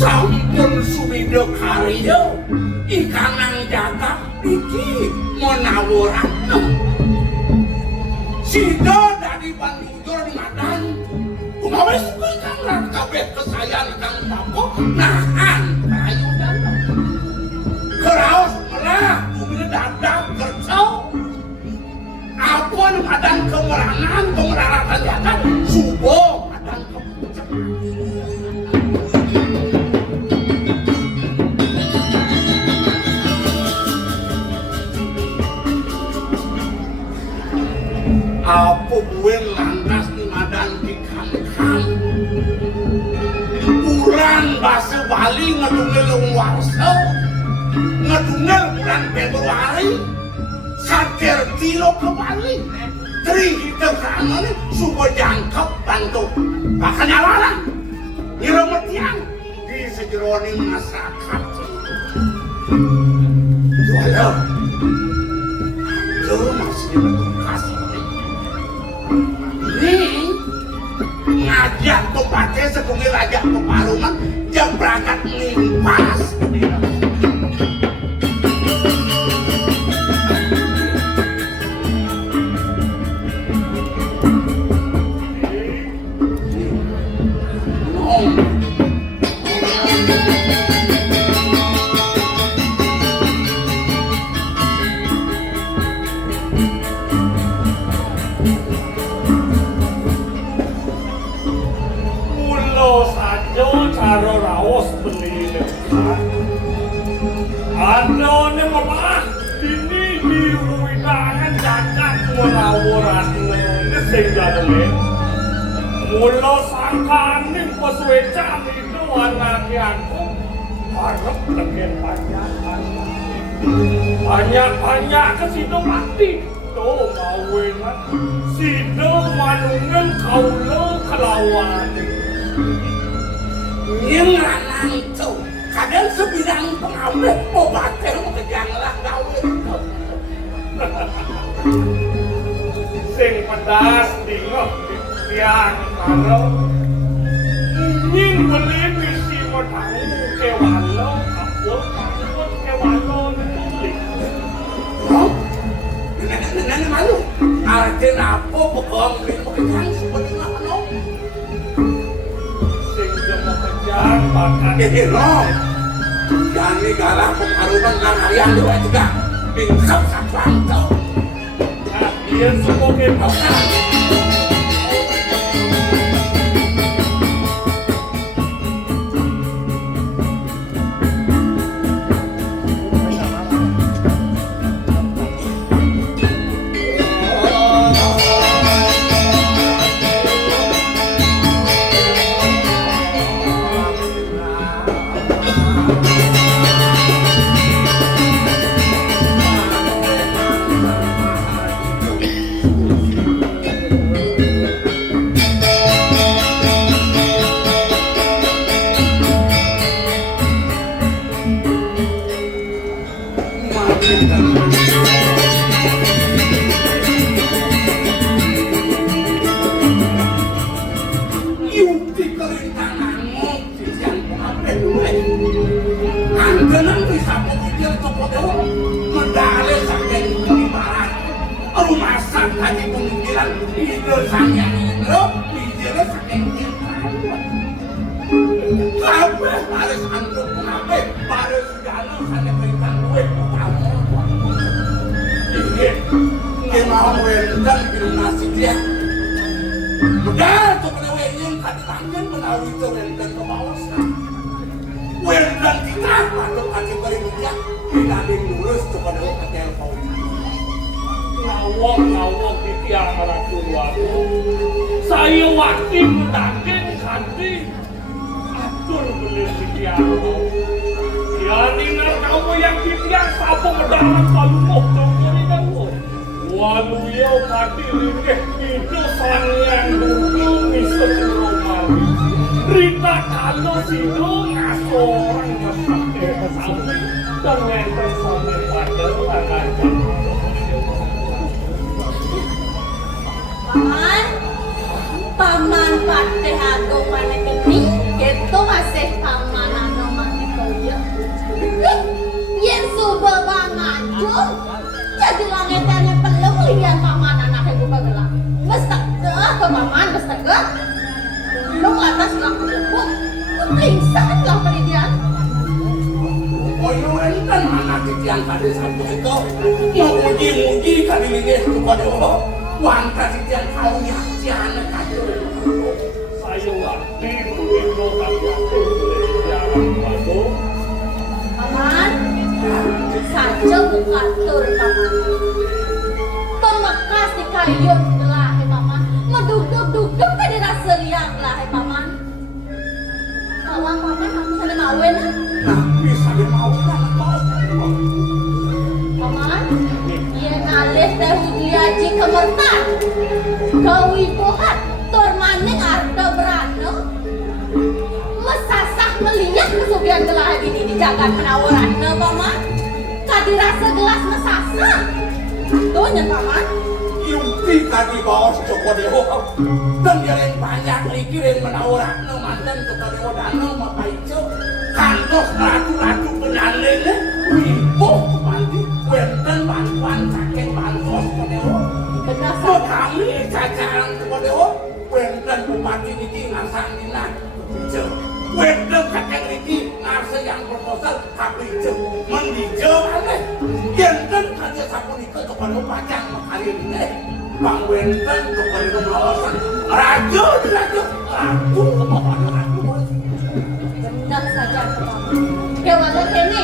Sampun sumido karya ikanang jagat iki menawuraken. Sida dari Bandujur Madan kumawis ingkang lan kabeh kesayan kang pako nahan kayudan. Keraos melah bumi dadak kerja. Apun Madan kemerangan kemeraratan jagat subo Madan kepucuk. Apa bueng lantas di Madan di kangkang bulan basa Bali ngedungel warsa ngedungel bulan Februari saker tilo ke Bali tri hita kanane subo jangkep bantu makanya larang nyeremetian di sejeroning masyarakat jualan itu masih bekas ini ngajak tempatnya sekungi raja keparungan jam berangkat ngimpas karo raos penilai Andone malah dini diwidangan jagat menawuran sing dadene mula sangkane peswecan itu anake aku arep pengen banyak ke situ mati tuh mawengan sido manungen kaulo kelawan yang lanang itu kadang sebidang pengambil obatnya mengejar lah gawe sing pedas dingok tiang karo ingin beli misi modang kewalo aku takut kewalo nulis nenek malu artinya apa pokok beli mengejar sebenarnya ano sing jemo kejar bahkan loh jangan galah pengaruhan kan harian dua juga bingkap sapang tau dia sebagai oke Ade mau wenten nasi dia. Udah tuh yang tadi tangan menaruh itu wenten ke bawah. Wenten kita patut ade beri dia. Kita ade lurus tuh pada telepon. Ngawang di tiang orang tua saya wakil mendaging kanti atur bener di tiang ya nina kamu yang di tiang sabung dalam kalung kamu tahu walau ya kanti ringgit itu yang dulu misal romawi Rita kalau sino ngasorang masake sampai dan ngenten sampai pada akan Paman pate ago mane kini gitu masih paman ano mane koyo yen suba bangajo jadi langit ane peluk lian paman anak ibu bagelang mestake ke paman mestake lu atas lang peluk pingsan lah pendidian Koyo enten anak titian pada satu itu mau muji kali ini kepada Allah. Wangka titian kau yang tiana kado. saya wakil begitu tapi jarang masuk paman saja buka tur paman pemekas di kayun lah paman meduduk-duduk kan dirasa liang lah paman awang paman aku sana mawen Nah, bisa dia mau kan paman ia nalih tahu diaji kemertan kau ibuhat tur maning arda berano mesasah melihat kesugihan gelah ini di jagat penawarannya paman kadi rasa gelas mesasah tuh nyen paman Yukti tadi bawa Joko Dewa dan dia yang banyak mikirin menawar mantan Joko Dewa danau maka itu kantos ratu-ratu penalene wibu mandi wenten bantuan saking bantuan Joko Dewa benar so saja kami cacaran Joko Dewa wenten bupati niki ngasang dinan hijau wenten kakek niki ngarsa yang proposal tapi hijau mendijau aneh yenten kaca sapunika Joko Dewa pacang makali ini Bang wenten Joko Dewa melawasan raju benar saja paman kewalan ini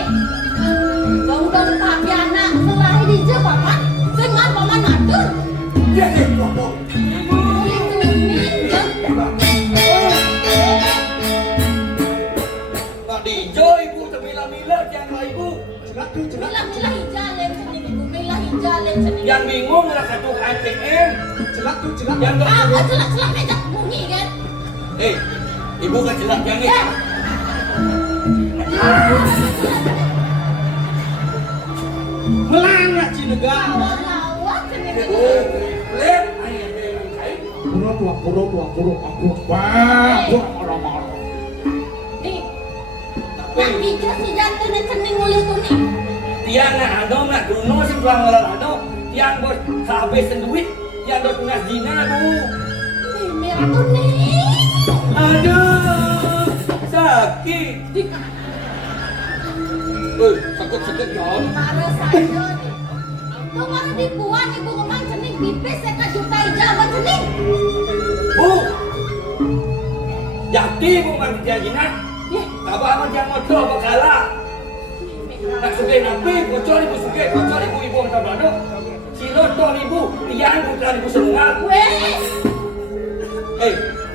dong tapi anak selahi di je paman dengan paman ngatur dia dia Joko Tadi jo ibu termila-mila jangan ibu. Milah-milah hijalen cening ibu, milah hijalen cening. Yang bingung lah satu ATM. Celak tuh celak. Yang Ah, dok. celak-celak meja bunyi kan? Ibu kan jelas yang ini. Melanggar Cinega. Lawak cening ibu. lihat ayah dia yang kain Puro. Wah, orang-orang. Nih, nak hijau sudah cening mulai tu ni. Tiang nak ada nak duno sih tuang orang ada. Tiang bos kehabisan duit. Tiang dok tunas dina bu. Merah tu ni. Aduh, sakit. Sakit John. Marah saja ni. Kau marah dibuat ibu ngomong cening pipis seka juta hijau apa cening? Bu, jadi bu mandi janjinan. Kabar amat jangan motor apa kalah. Nak suge nabi, bocor ibu suge, bocor ibu ibu angkat bano. Silo ton ibu, tiang putra ibu sengal. Weh,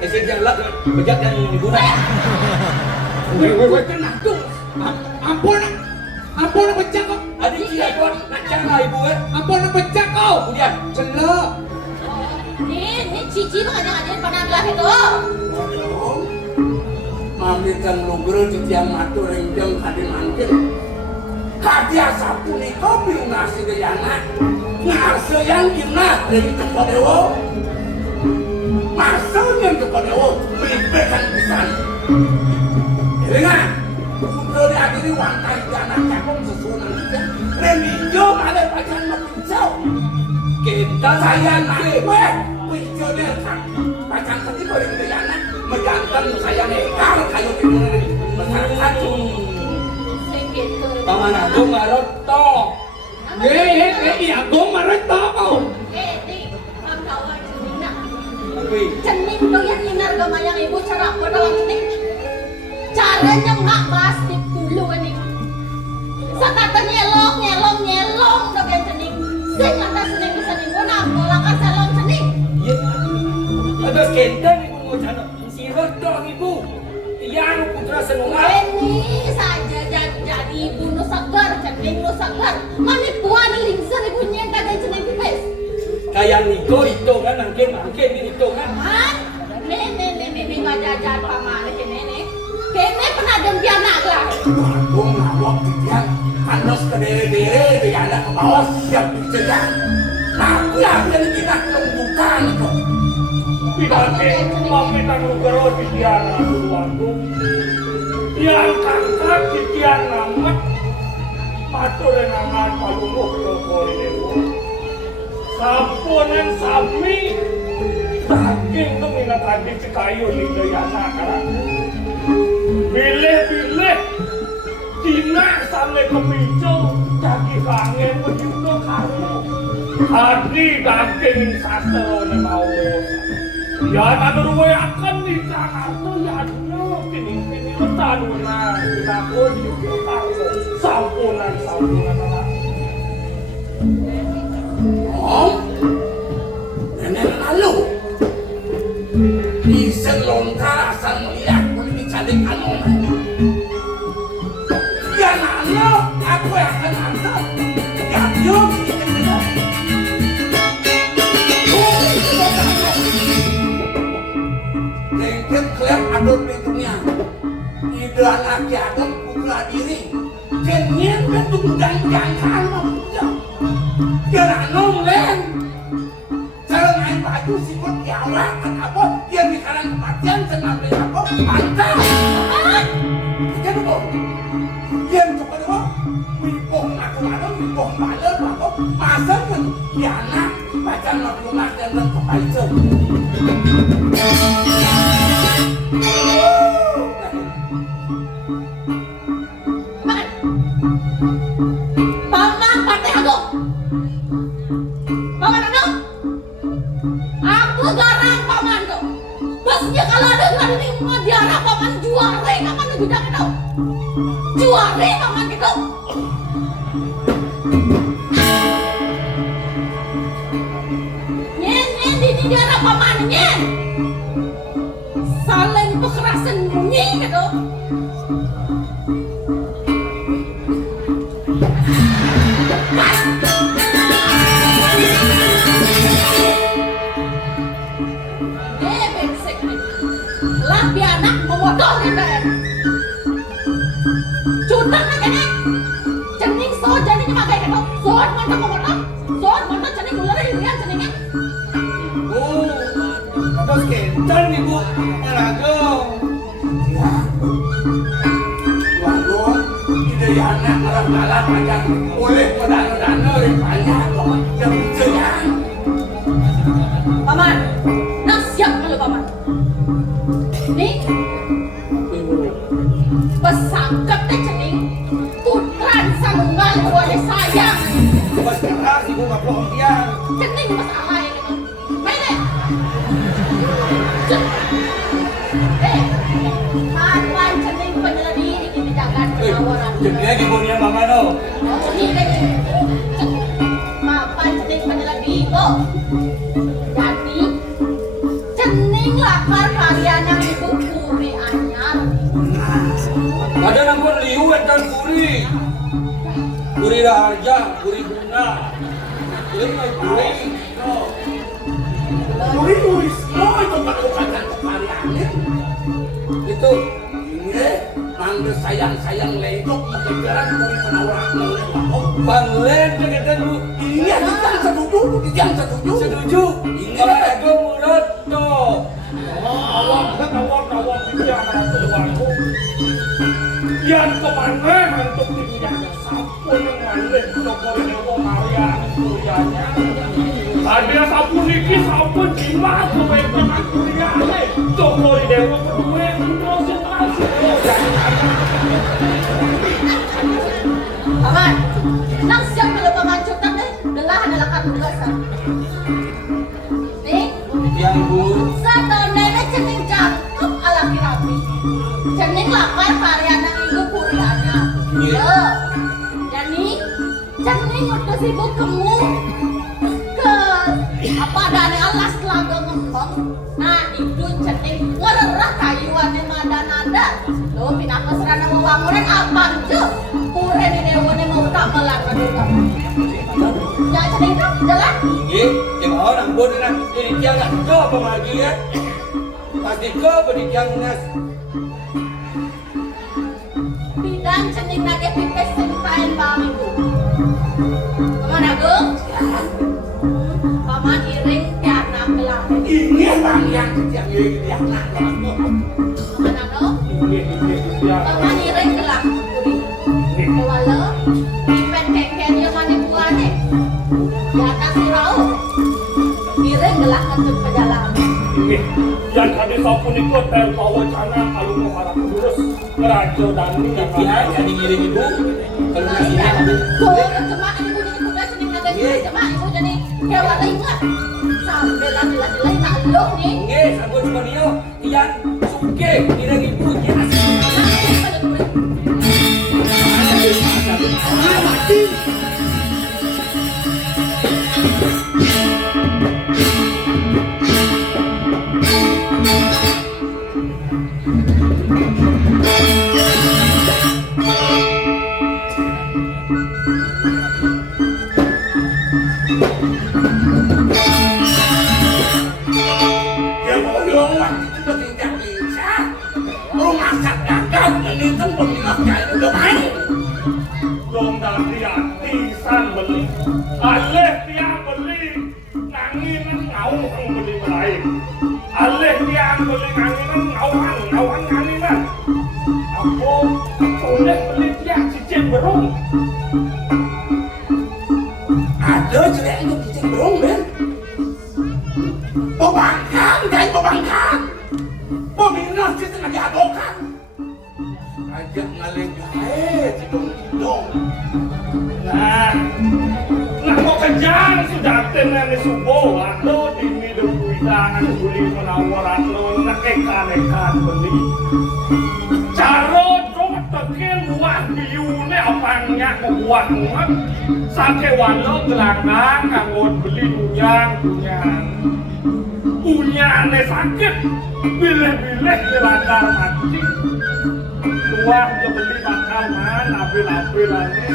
Esok jalan bejak yang ibu nak. Weh, kena tuh. Ampun pecah kau. Adik dia kon nak cakap ibu Ampun pecah kau. Kemudian Celak. ni cici tu ngajar-ngajar pandang gelah itu. mami dan lugro di tiang matu renjong kadi mangkir kadia sapunika binasi dayana ngarsa yang gina dari Joko Dewa masalnya Joko Dewa melibatkan pisan dengar udah diadili wantai jana cakong sesuatu remigio ada pajan makincau kita saya naik wijo derkan pajan tadi boleh dayana menjantan saya nekar kayu ini masyarakat Sikit tu. paman aku marot to. Iya, gong marah tau kau. Di, ang kawan cening na. Tapi Cening doyan inargama yang ibu cara pedalang cening. Caranya nggak pasti dulu ini. Sakata nyelong doyan cening. Sing atas cening bisa ningguna, molakan salong cening. Ya, ada kentan ibu mau cana. Si dong ibu. Yang putra senungal. Ini saja jadi ibu nu segar, cening nu segar. Manipuan lingser ibunya yang kagak cening pipes. Kayak Niko itu kan, angke ini itu kan. Paman, nih nggak jajan paman ini. Kene pernah demikian lah. Waduh, ngawak dia. Anos ke dere-dere, dia ada ke bawah, siap dicegah. Aku yang jadi kita lembukan itu. Pinake, kita nugero di tiana duluanku. Yang kakak di tiana mat. Matur nangan palumuh dokori dewa. Sampunan sami. Saking tuh minat hati si kayu di dayana kan. Bilih-bilih. Dina sampai kepicu. Jaki kangen begitu kamu. Hati daging sastro ni mau. Ya atur we akan di Jakarta ya no kini letan na kita pun juga sampunan anak. Oh, nenek lalu. Bisa longkar asal melihat boleh dicari kanon. Ya nano, aku yang akan antar. Ya yuk, kita dengar. Lengket klep adon pintunya. Ide anak yakin putra diri. Kenyen bentuk jangkaan maksudnya. Dia nong len. Cara main baju sikut yawa kan apa? Dia bikaran kematian senang beli apa? Pantas. Kan apa? Dia coba dulu. Wipong aku ada wipong baler apa? Masa kan dia anak baca rumah dan kepaicen. Paman partai aku. Paman aku. Aku garang paman kok. Bosnya kalau ada ini mau diarah paman juara paman itu tidak tahu. Juara paman gitu. Nyen di diarah paman nyen. Saling kekerasan bunyi gitu. Lapi anak memotorin kan. Cundang kan kan. Cening so jadi dipakai kan. Soal mantap memotong. Soal mantap cening ular hirian ceningnya. oh, terus kentan ibu rago. Ya. Waduh, ide anak orang kalah panjang. Boleh pedano-dano rupanya kok. Yang dicegah. Paman, nak siap kalau paman. Nih, pesangkat teh cening. Putran sanggal boleh sayang. Pas keras ibu nggak bohong dia. Cening masalah yang itu. Mana? Paman cening penyelidik di jagat penawaran. Jadi lagi punya mama no. Oh, ini kan. Paman cening penyelidik kok. Jadi cening lakar kalian yang ibu puri anyar. Ada nampun liu dan puri. Puri raharja, puri bunga. Puri mai puri. Uri semua itu merupakan kekariannya. Itu Ini manggil sayang-sayang ledok kepikiran dari penawaran oleh Bapak. banglen kita lu. Iya, kita setuju, kita setuju. Setuju. Kalau aku mulut tuh. Awak di tiana duluanku. Yang kemana untuk dirinya sampun yang maneh dokori dewa Maria kuliahnya. Ada sampun iki sampun jimat kebebasan kuliahnya. Dokori dewa kedua konsentrasi. Paman, nang siap kalau paman cutak deh. Delah adalah tugasan. Nih, Ya ibu. satu nenek cening cakep ala kirapi. Cening lapar varian yang ibu puriana. Iya. Yani, cening udah sibuk kamu ke apa dane alas telaga ngempeng. Nah, itu cening ngererah kayuan yang nada. Lo pindah ke serana wewangunan apa aja. Pure di dewane mau tak melar kedua. Ya cening kan jalan. Nggih, yang orang bodoh nak ini jangan kau pemagian. Pasti kau berikan nas. Bidang cening nage pipes sempain bang ibu. Kemana gung? Paman iring tiana kelang. Ini bang yang anak Kemana lo? Paman iring kelang. Kewala, pipet kengken yang mana buane? Di atas surau. Iring gelak kentut pejalan. Ini yang tadi sapun itu tempo wacana kalau mau harap lurus ngerajo dan Pihak jadi ngiring ibu. Kalau nasi ini. Kau cuma ibu jadi kuda cening nage cuma ibu jadi kewala ingat. Sampai lagi nak lo nih. Nggih, sabun cuma dia. Ian suke ngiring ibu ya. Ya bolong waktu itu bertindak lincah. Rumah gagal ini kan peminat kain udah main. belum dari atisan beli aleh tiang beli nanginan ngawang beli melayu aleh tiang beli nanginan ngawang nanginan aku boleh beli tiang cicing berung Ada jelek itu cicing berung men. Pembangkang dan pembangkang. Peminat kita lagi adokan. Ajak ngaling gaet hidung-hidung. nah mau kejang sudah tenan subuh atau dini dewitangan beli menawaran lo nekan beli caro dong tekel buah biune apanya membuat muat sake walo gelanggang nganggon beli punyane sakit bilih-bilih gelanggar mati tuang beli bakal mana apil-apilane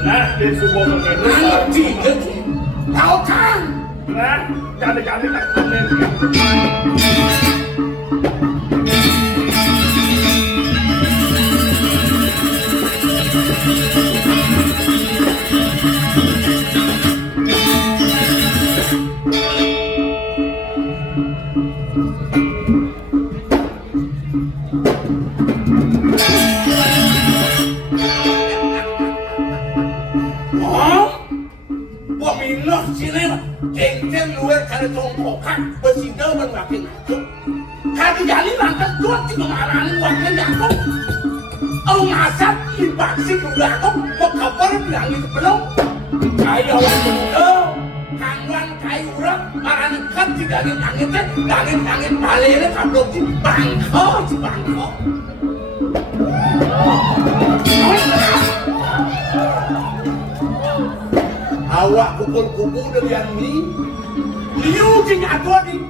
nah di sebuah Nanti jadi. Tahu kan? nah jadi kami tak panen Oh, peminat sini cengceng luar kali tongkokan bersidau bermakin masuk. Kali jadi lantas dua tiga marahin wakil jatuh. Oh ngasap ibaksi kudakom pekabar bilangin sebelum. Kaya wakil itu kangwan kayu urak marahin kan tidangin angin langit balenya kablok di bangko. Awak pukul-pukul dengan ini. Liu jing atau di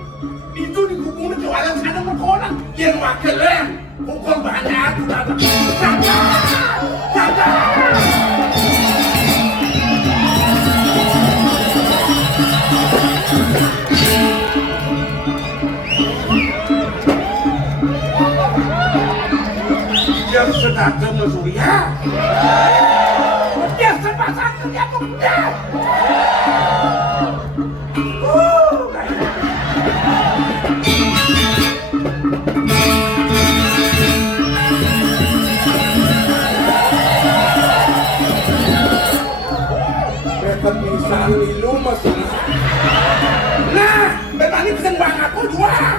itu di kupung di jualan sana berkolang yang wakilnya pukul banyak datang. Dia sedang mesuria. Dia sebasar kerja pemuda. Misalnya lu masih. Nah, betani pesen bang aku jual.